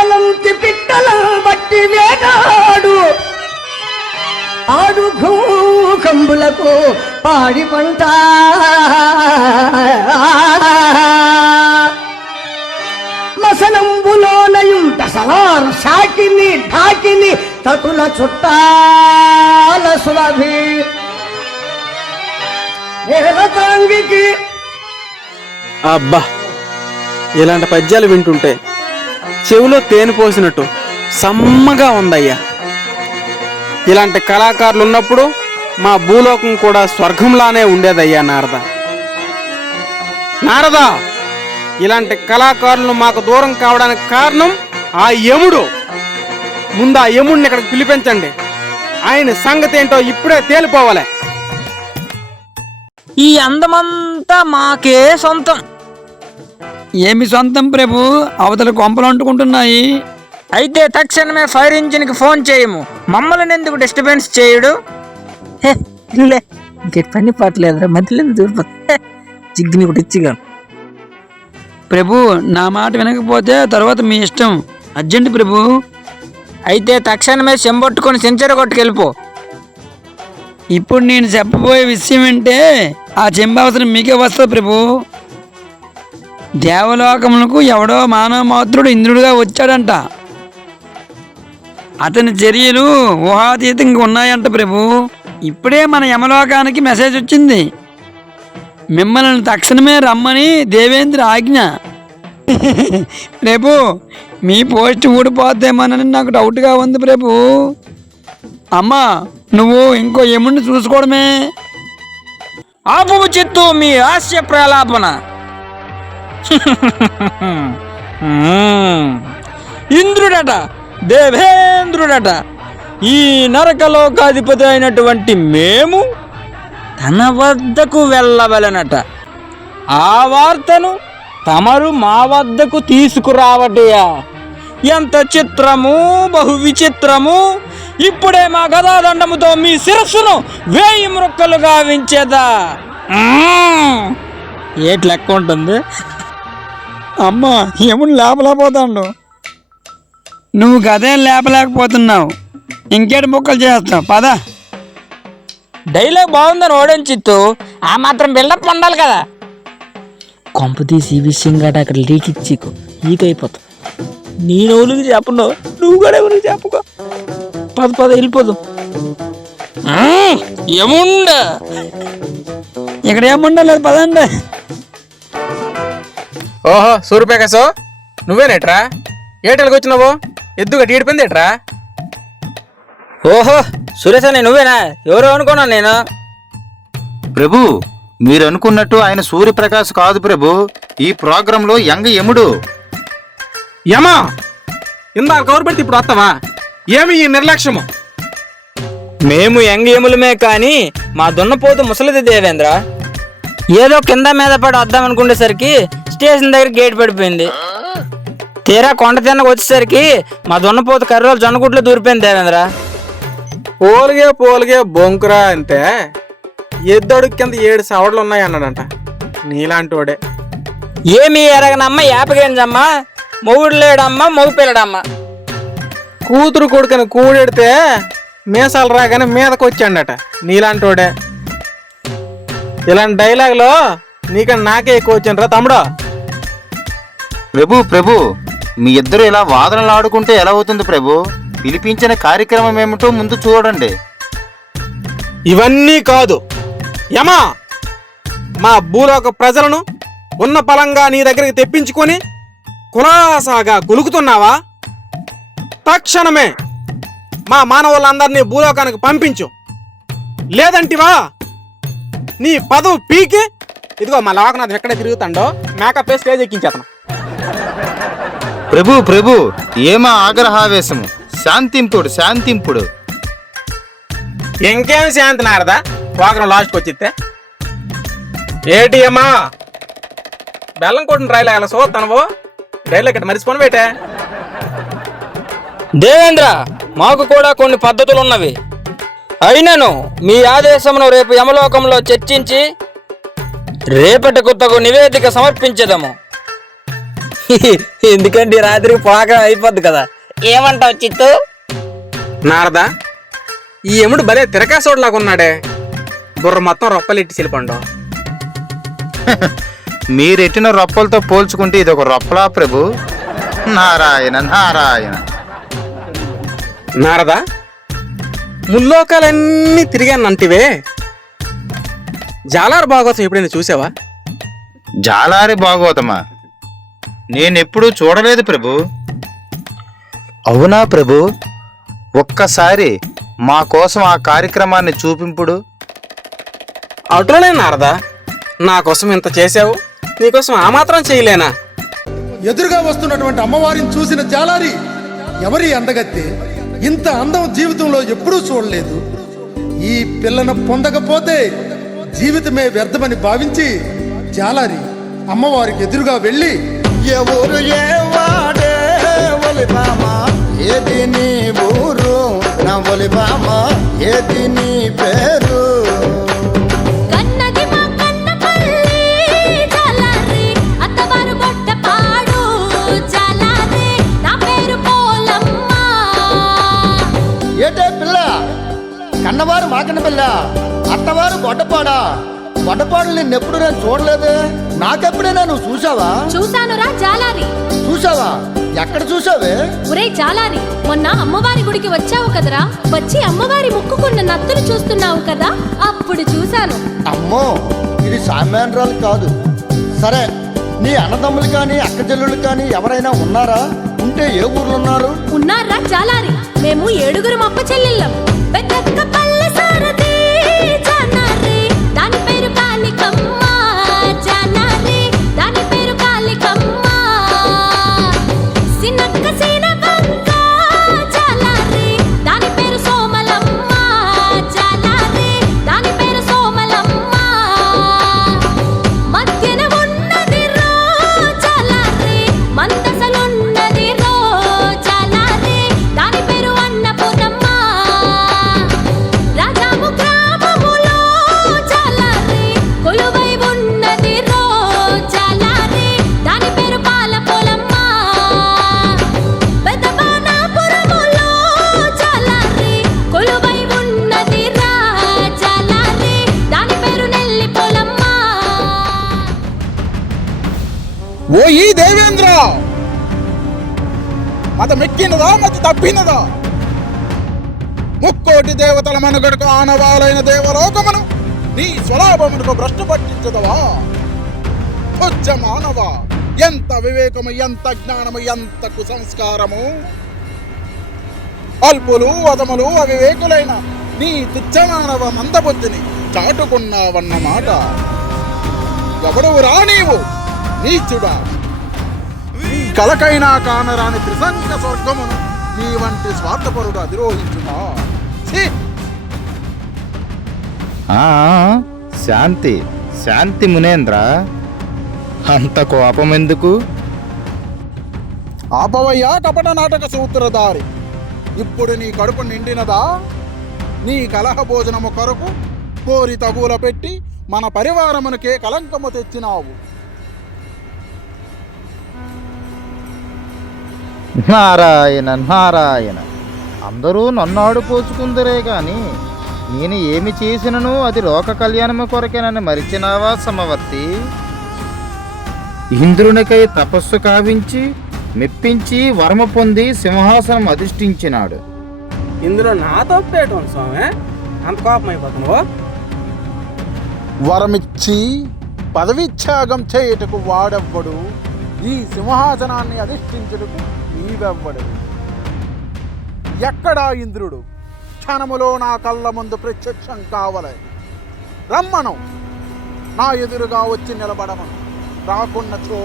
అలంతి పిట్టల బట్టి వేటాడు ఆడు భూకంబులకు పాడి పంట మసనంబులోనయుంట సలార్ షాకిని ఢాకిని తటుల చుట్టాల సులభి వేరతాంగికి. అబ్బా, ఇలాంటి పద్యాలు వింటుంటే చెవిలో తేనె పోసినట్టు సమ్మగా ఉందయ్యా. ఇలాంటి కళాకారులు ఉన్నప్పుడు మా భూలోకం కూడా స్వర్గంలానే ఉండేదయ్యా. నారదా, ఇలాంటి కళాకారులు మాకు దూరం కావడానికి కారణం ఆ యముడు. ముందు ఆ యముడిని ఇక్కడికి పిలిపించండి. ఆయన సంగతి ఏంటో ఇప్పుడే తేలిపోవాలి. ఈ అందమంతా మాకే సొంతం. ఏమి సొంతం ప్రభు? అవతల కొంపలు అంటుకుంటున్నాయి. అయితే తక్షణమే ఫైర్ ఇంజిన్కి ఫోన్ చేయము. మమ్మల్ని ఎందుకు డిస్టర్బెన్స్ చేయడు? ఇంకే పని పాటలేదురా, మధ్యలో దూరిపోతే జిగ్గిని కూడా ఇచ్చిగా. ప్రభు, నా మాట వినకపోతే తర్వాత మీ ఇష్టం. అర్జెంట్ ప్రభు. అయితే తక్షణమే చెంబొట్టుకొని సెంచరీ కొట్టుకెళ్ళిపో. ఇప్పుడు నేను చెప్పబోయే విషయం ఏంటే ఆ చెంబు అవసరం మీకే వస్తుంది ప్రభు. దేవలోకములకు ఎవడో మానవ మాత్రుడు ఇంద్రుడిగా వచ్చాడంట. అతని చర్యలు ఊహాతీతంగా ఉన్నాయంట ప్రభు. ఇప్పుడే మన యమలోకానికి మెసేజ్ వచ్చింది, మిమ్మల్ని తక్షణమే రమ్మని దేవేంద్ర ఆజ్ఞ. ప్రభు, మీ పోస్ట్ ఊడిపోద్దేమోనని నాకు డౌట్గా ఉంది ప్రభు. అమ్మా, నువ్వు ఇంకో యముడిని చూసుకోవడమే. ఆపు చిత్తు మీ హాస్య ప్రలాపన. ఇంద్రుడట, దేవేంద్రుడట, ఈ నరకలోకాధిపతి అయినటువంటి మేము తన వద్దకు వెళ్ళవలనట. ఆ వార్తను తమరు మా వద్దకు తీసుకురావటయా? ఎంత చిత్రము, బహు విచిత్రము. ఇప్పుడే మా గదాదండముతో మీ శిరస్సును 1000 ముక్కలుగా వించేదా? ఏటి లెక్క ఉంటుంది? అమ్మా, యముడు లేపలేకపోతాడు. నువ్వు గదేం లేపలేకపోతున్నావు, ఇంకేటి ముక్కలు చేస్తావు పద. డైలాగ్ బాగుందని ఓడని చిత్తు, ఆ మాత్రం బిల్డప్ ఉండాలి కదా. కొంప తీసి ఈ విషయం కాట అక్కడ లీక్ ఇచ్చికు లీక్ నీ నవ్వులకి చెప్పను, నువ్వు కూడా ఎవరికి చెప్పుకో. పద పద వెళ్ళిపోదు. ఏముండ ఇక్కడ ఏముండలేదు, పదండి. ఓహో సూర్యప్రకాశో, నువ్వేనేట్రా? ఏటెళ్ళకి వచ్చినావు? ఎద్దుగా టీడిపోయింది ఏట్రా? ఓహో సురేష్ అని నువ్వేనా? ఎవరో అనుకున్నా నేను. ప్రభు, మీరు అనుకున్నట్టు ఆయన సూర్యప్రకాశ్ కాదు ప్రభు. ఈ ప్రోగ్రాంలో యంగ్ యముడు. యమా, ఇందాక కవర్ పెడితే ఇప్పుడు వస్తావా? ఏమి ఈ నిర్లక్ష్యము? మేము యంగయములమే కానీ మా దున్నపోతు ముసలిది దేవేంద్ర. ఏదో కింద మీద పడి వద్దాం అనుకునేసరికి స్టేషన్ దగ్గర గేట్ పడిపోయింది. తీరా కొండ తిన్నకు వచ్చేసరికి మా దున్నపోతు కర్రోలు జొన్నగుట్లో దూరిపోయింది దేవేంద్ర. పోలిగే బొంకురా అంటే ఎద్దడుగు కింద 7 సవడలు ఉన్నాయి అన్నాడంట. నీలాంటి వాడే. ఏమి ఎరగనమ్మ యాపగేంజమ్మ, మొగుడు లేడమ్మ, మొగు పిల్లడమ్మ. కూతురు కొడుకుని కూడెడితే మీసాలు రాగానే మీదకి వచ్చాడట. నీలాంటి వాడే. ఇలాంటి డైలాగులో నీకన్నా నాకే ఎక్కువ వచ్చాను రా తమ్ముడు. ప్రభు, మీ ఇద్దరు ఇలా వాదనలు ఆడుకుంటే ఎలా అవుతుంది ప్రభు? పిలిపించిన కార్యక్రమం ఏమిటో ముందు చూడండి. ఇవన్నీ కాదు యమా, మా భూలోక ప్రజలను ఉన్న పలంగా నీ దగ్గరికి తెప్పించుకొని కులాసాగా కులుకుతున్నావా? తక్షణమే మా మానవులందరినీ భూలోకానికి పంపించు. లేదంటివా నీ పదవు పీకి ఇదిగో మా లోకనాథ్ ఎక్కడే తిరుగుతాడో మేకప్ వేసి స్టేజ్ ఎక్కించేతను. ప్రభు, ఏమా ఆగ్రహావేశము? శాంతింపుడు. ఇంకేం శాంతి నారదా? ప్రోగ్రాం లాస్ట్కి వచ్చితే ఏటి అమ్మా, బెల్లం కొట్టిన రైలు ఎలా చూస్తానువో రైలు ఇక్కడ మరిచిపోను బేటే. దేవేంద్ర, మాకు కూడా కొన్ని పద్ధతులున్నవి. అయినను మీ ఆదేశమును రేపు యమలోకంలో చర్చించి రేపటి కొత్తకు నివేదిక సమర్పించదము. ఎందుకంటే రాత్రికి ప్రోగ్రాం అయిపోద్ది కదా. ఏమంటావు చిత్తు? నారదా, ఈ ఎముడు భలే తిరకాసోడ్లాగా ఉన్నాడే. బుర్ర మొత్తం రొప్పలెట్టి సిలిపండు. మీరెట్టిన రొప్పలతో పోల్చుకుంటే ఇది ఒక రొప్పలా ప్రభు? నారాయణ. నారదా, ముల్లోకాలన్నీ తిరిగానంటివే. జాలార్ భాగవతం ఎప్పుడైనా చూసావా? జాలారి భాగవతమా? నేనెప్పుడూ చూడలేదు ప్రభు. అవునా ప్రభు? ఒక్కసారి మా కోసం ఆ కార్యక్రమాన్ని చూపింపుడు. అటులోనే నారదా, నా కోసం ఇంత చేసావు, నీకోసం ఆ మాత్రం చేయలేనా? ఎదురుగా వస్తున్నటువంటి అమ్మవారిని చూసిన జాలారి ఎవరి అందగత్తే? ఇంత అందం జీవితంలో ఎప్పుడూ చూడలేదు. ఈ పిల్లను పొందకపోతే జీవితమే వ్యర్థమని భావించి జాలారి అమ్మవారికి ఎదురుగా వెళ్ళి, ఎవరు ఏ వాడే ఒలిబామా, ఏది నీ ఊరు నా ఒలిబామా, ఏది నీ పేరు? కాకన పిల్ల అత్తవారు గొడ్డపాడా గొడ్డపాడు నిన్నెప్పుడు నేను చూడలేదే. నాకెప్పుడైనా నువ్వు చూసావా? చూశానురా జాలారి. చూసావా? ఎక్కడ చూసావే? ఒరే జాలారి, మొన్న అమ్మవారి గుడికి వచ్చావు కదరా, వచ్చి అమ్మవారి ముక్కుకున్న నత్తులు చూస్తున్నావు కదా, అప్పుడు చూశాను. అమ్మో, ఇది సామాన్యురాలు కాదు. సరే, నీ అన్నదమ్ములు కానీ అక్క చెల్లెళ్ళు కానీ ఎవరైనా ఉన్నారా? ఉంటే ఏ ఊర్లో ఉన్నారు? ఉన్నారా జాలారి, మేము 7 అప్ప చెల్లెళ్ళం. పెద్దక్క పల్లె సారథి జానారి, దాని పేరు కాళికమ్మ. జానారి, దాని పేరు కాళికమ్మ. సినక్క సీనవంక జాలారి, దాని పేరు సోమలమ్మ. జాలారి, దాని పేరు సోమలమ్మ. మధ్యన ఉన్నది రో జాలారి, మందసలున్నది రో జాలారి, దాని పేరు అన్నపూర్ణమ్మ. రాజాము గ్రామములో జాలారి, కొలువై ఉన్నది రో జాలారి, దాని పేరు పాలపోలమ్మ. పెదబాణాపురములో జాలారి, కొలువై ఉన్నది రా జాలారి, దాని పేరు నెల్లిపోలమ్మ. ఓ ఈ దేవేంద్ర, మతమెక్కినదా మతి తప్పినదా? ముక్కోటి దేవతల మనుగడకు ఆనవాలైన దేవలోకమును నీ స్వలాభమునకు భ్రష్టు పట్టించదవా? తుచ్చ మానవ, ఎంత వివేకము, ఎంత జ్ఞానము, ఎంత కుసంస్కారము! అల్పులు అదములు అవివేకులైన నీ తుచ్చమానవ మందబుద్ధిని చాటుకున్నావన్నమాట. ఎవడు రా నీవు నీచుడా? కలకైనా కానరాని త్రిసంగ స్వర్గమును నీ వంటి స్వార్థపరుడు అధిరోహించుమా? శాంతి శాంతి మునేంద్ర, అంత కోపం ఎందుకు? ఆపవయ్యా కపట నాటక సూత్రధారి. ఇప్పుడు నీ కడుపు నిండినదా? నీ కలహ భోజనము కొరకు కోరి తగుల పెట్టి మన పరివారమునకే కలంకము తెచ్చినావు. నారాయణ నారాయణ, అందరూ నన్ను ఆడుపోచుకుందరే గాని నేను ఏమి చేసినను అది లోక కళ్యాణము కొరకేనని మరిచినావా సమవర్తి? ఇంద్రునికై తపస్సు కావించి మెప్పించి వరము పొంది సింహాసనం అధిష్ఠించినాడు. ఇందులో నా తప్పేటం స్వామి, అంత కోపం అయిపోతున్నావు? వరమిచ్చి పదవిత్యాగం చేయుటకు వాడెవ్వడు, ఈ సింహాసనాన్ని అధిష్ఠించుటకు నీవెవ్వడు. ఎక్కడా ఇంద్రుడు? క్షణములో నా కళ్ళ ముందు ప్రత్యక్షం కావలే. రమ్మను, నా ఎదురుగా వచ్చి నిలబడమను. రాకున్నచో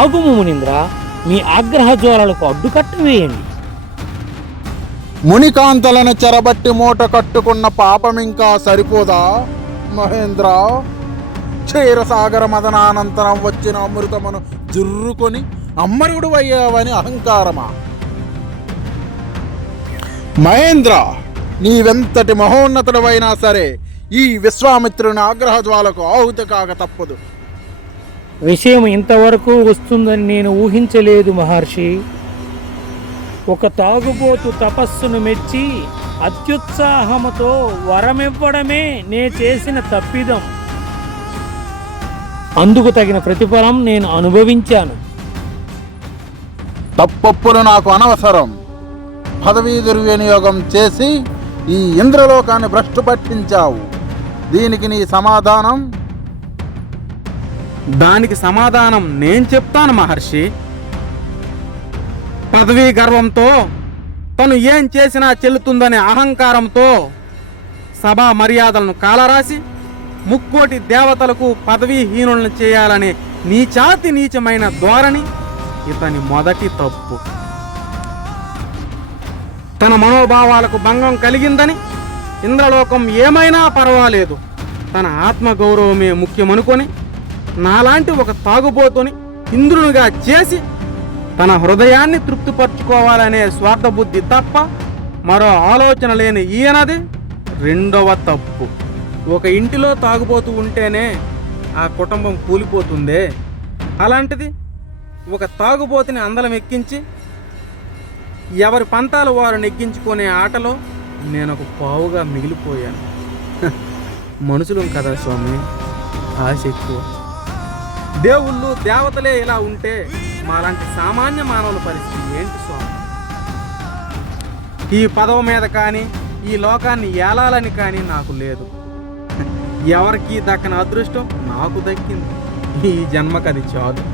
ఆగుము మునీంద్ర, మీ ఆగ్రహ జ్వాలలకు అడ్డుకట్ట వేయండి. మునికాంతలను చెరబట్టి మూట కట్టుకున్న పాపం ఇంకా సరిపోదా మహేంద్ర? క్షీరసాగర మదనానంతరం వచ్చిన అమృతమును జుర్రుకొని అమ్మరుడు అయ్యావని అహంకారమా? మహేంద్ర, నీవెంతటి మహోన్నతుడవైనా సరే ఈ విశ్వామిత్రుని ఆగ్రహ జ్వాలకు ఆహుతి కాక తప్పదు. విషయం ఇంతవరకు వస్తుందని నేను ఊహించలేదు మహర్షి. ఒక తాగుబోతు తపస్సును మెచ్చి అత్యుత్సాహముతో వరమివ్వడమే నే చేసిన తప్పిదం. అందుకు తగిన ప్రతిఫలం నేను అనుభవించాను. తప్పొప్పులు నాకు అనవసరం. పదవీ దుర్వినియోగం చేసి ఈ ఇంద్రలోకాన్ని భ్రష్టు పట్టించావు. దీనికి నీ సమాధానం? దానికి సమాధానం నేను చెప్తాను మహర్షి. పదవీ గర్వంతో తను ఏం చేసినా చెల్లుతుందనే అహంకారంతో సభా మర్యాదలను కాలరాసి ముక్కోటి దేవతలకు పదవీహీనులను చేయాలనే నీచాతి నీచమైన ధోరణి ఇతని మొదటి తప్పు. తన మనోభావాలకు భంగం కలిగిందని ఇంద్రలోకం ఏమైనా పర్వాలేదు, తన ఆత్మగౌరవమే ముఖ్యమనుకొని నాలాంటి ఒక తాగుబోతుని ఇంద్రునిగా చేసి తన హృదయాన్ని తృప్తిపరచుకోవాలనే స్వార్థబుద్ధి తప్ప మరో ఆలోచన లేని ఈయనది రెండవ తప్పు. ఒక ఇంటిలో తాగుబోతూ ఉంటేనే ఆ కుటుంబం కూలిపోతుందే, అలాంటిది ఒక తాగుబోతుని అందలం ఎక్కించి ఎవరి పంతాలు వారు నెగ్గించుకునే ఆటలో నేను ఒక పావుగా మిగిలిపోయాను. మనుషులం కదా స్వామి, ఆశ ఎక్కువ. దేవుళ్ళు దేవతలే ఇలా ఉంటే మాలాంటి సామాన్య మానవుల పరిస్థితి ఏంటి స్వామి? ఈ పదవి మీద కానీ ఈ లోకాన్ని ఏలాలని కానీ నాకు లేదు. ఎవరికి దక్కని అదృష్టం నాకు దక్కింది. ఈ జన్మకది చాలు.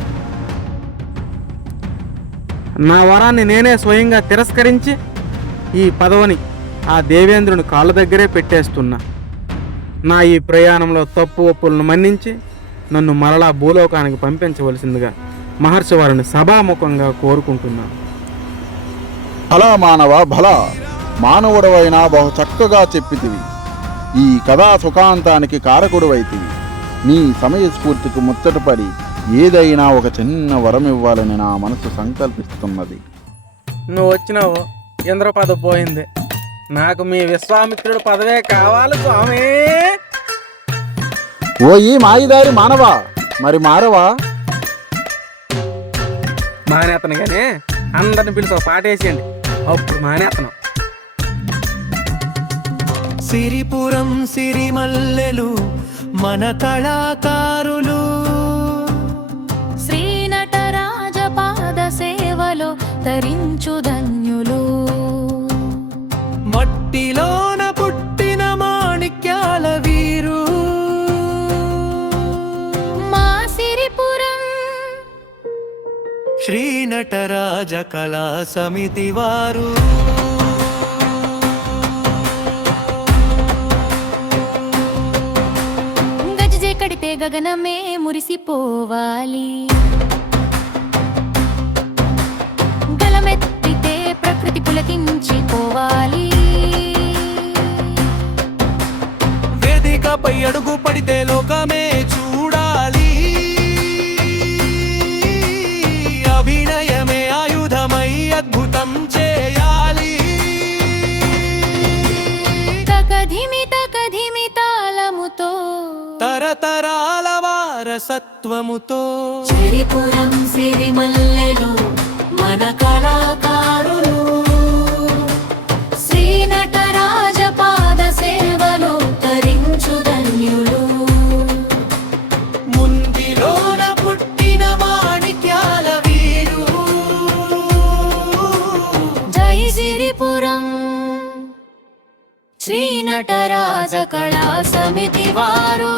నా వరాన్ని నేనే స్వయంగా తిరస్కరించి ఈ పదవిని ఆ దేవేంద్రుని కాళ్ళ దగ్గరే పెట్టేస్తున్నా. నా ఈ ప్రయాణంలో తప్పు ఒప్పులను మన్నించి నన్ను మరలా భూలోకానికి పంపించవలసిందిగా మహర్షి వారిని సభాముఖంగా కోరుకుంటున్నాను. భలా మానవ భలా, మానవుడవైనా బహు చక్కగా చెప్పితివి. ఈ కథా సుఖాంతానికి కారకుడువైతివి. నీ సమయస్ఫూర్తికి ముచ్చటపడి ఏదైనా ఒక చిన్న వరం ఇవ్వాలని నా మనసు సంకల్పిస్తున్నది. నువ్వు వచ్చినావు, ఇంద్ర పదవి పోయింది. నాకు మీ విశ్వామిత్రుడు పదవే కావాలి స్వామి. ఓ ఈ మాయిదారి మానవా, మరి మారవా? మానేతను కానీ అందరిని పిలిచి ఒక పాట వేసేయండి, అప్పుడు మానేతను. సిరిపురం సిరిమల్లెలు మన కళాకారులు, శ్రీనటరాజ పాద సేవలో తరించు ధన్యులు. మట్టిలోన పుట్టిన మాణిక్యాల వీరు, మా సిరిపురం శ్రీనటరాజ కళా సమితి వారు. గజజే కడితే గగనమే మురిసిపోవాలి, గలమెత్తితే ప్రకృతి పులకించిపోవాలి. వేదికపై అడుగు పడితే లోకమే చూడాలి, అభినయమే ఆయుధమై అద్భుతం చేయాలి. తకధిమి తాళముతో తరతరాల వారసత్వముతో సిరిపురం సిరిమల్లెలు మన కళాకారులు, శ్రీనటరాజ పాద సేవలో తరించు ధన్యులు. ముందిలోన పుట్టిన మాణిక్యాల వీరు, జై సిరిపురం శ్రీనటరాజ కళా సమితి వారు.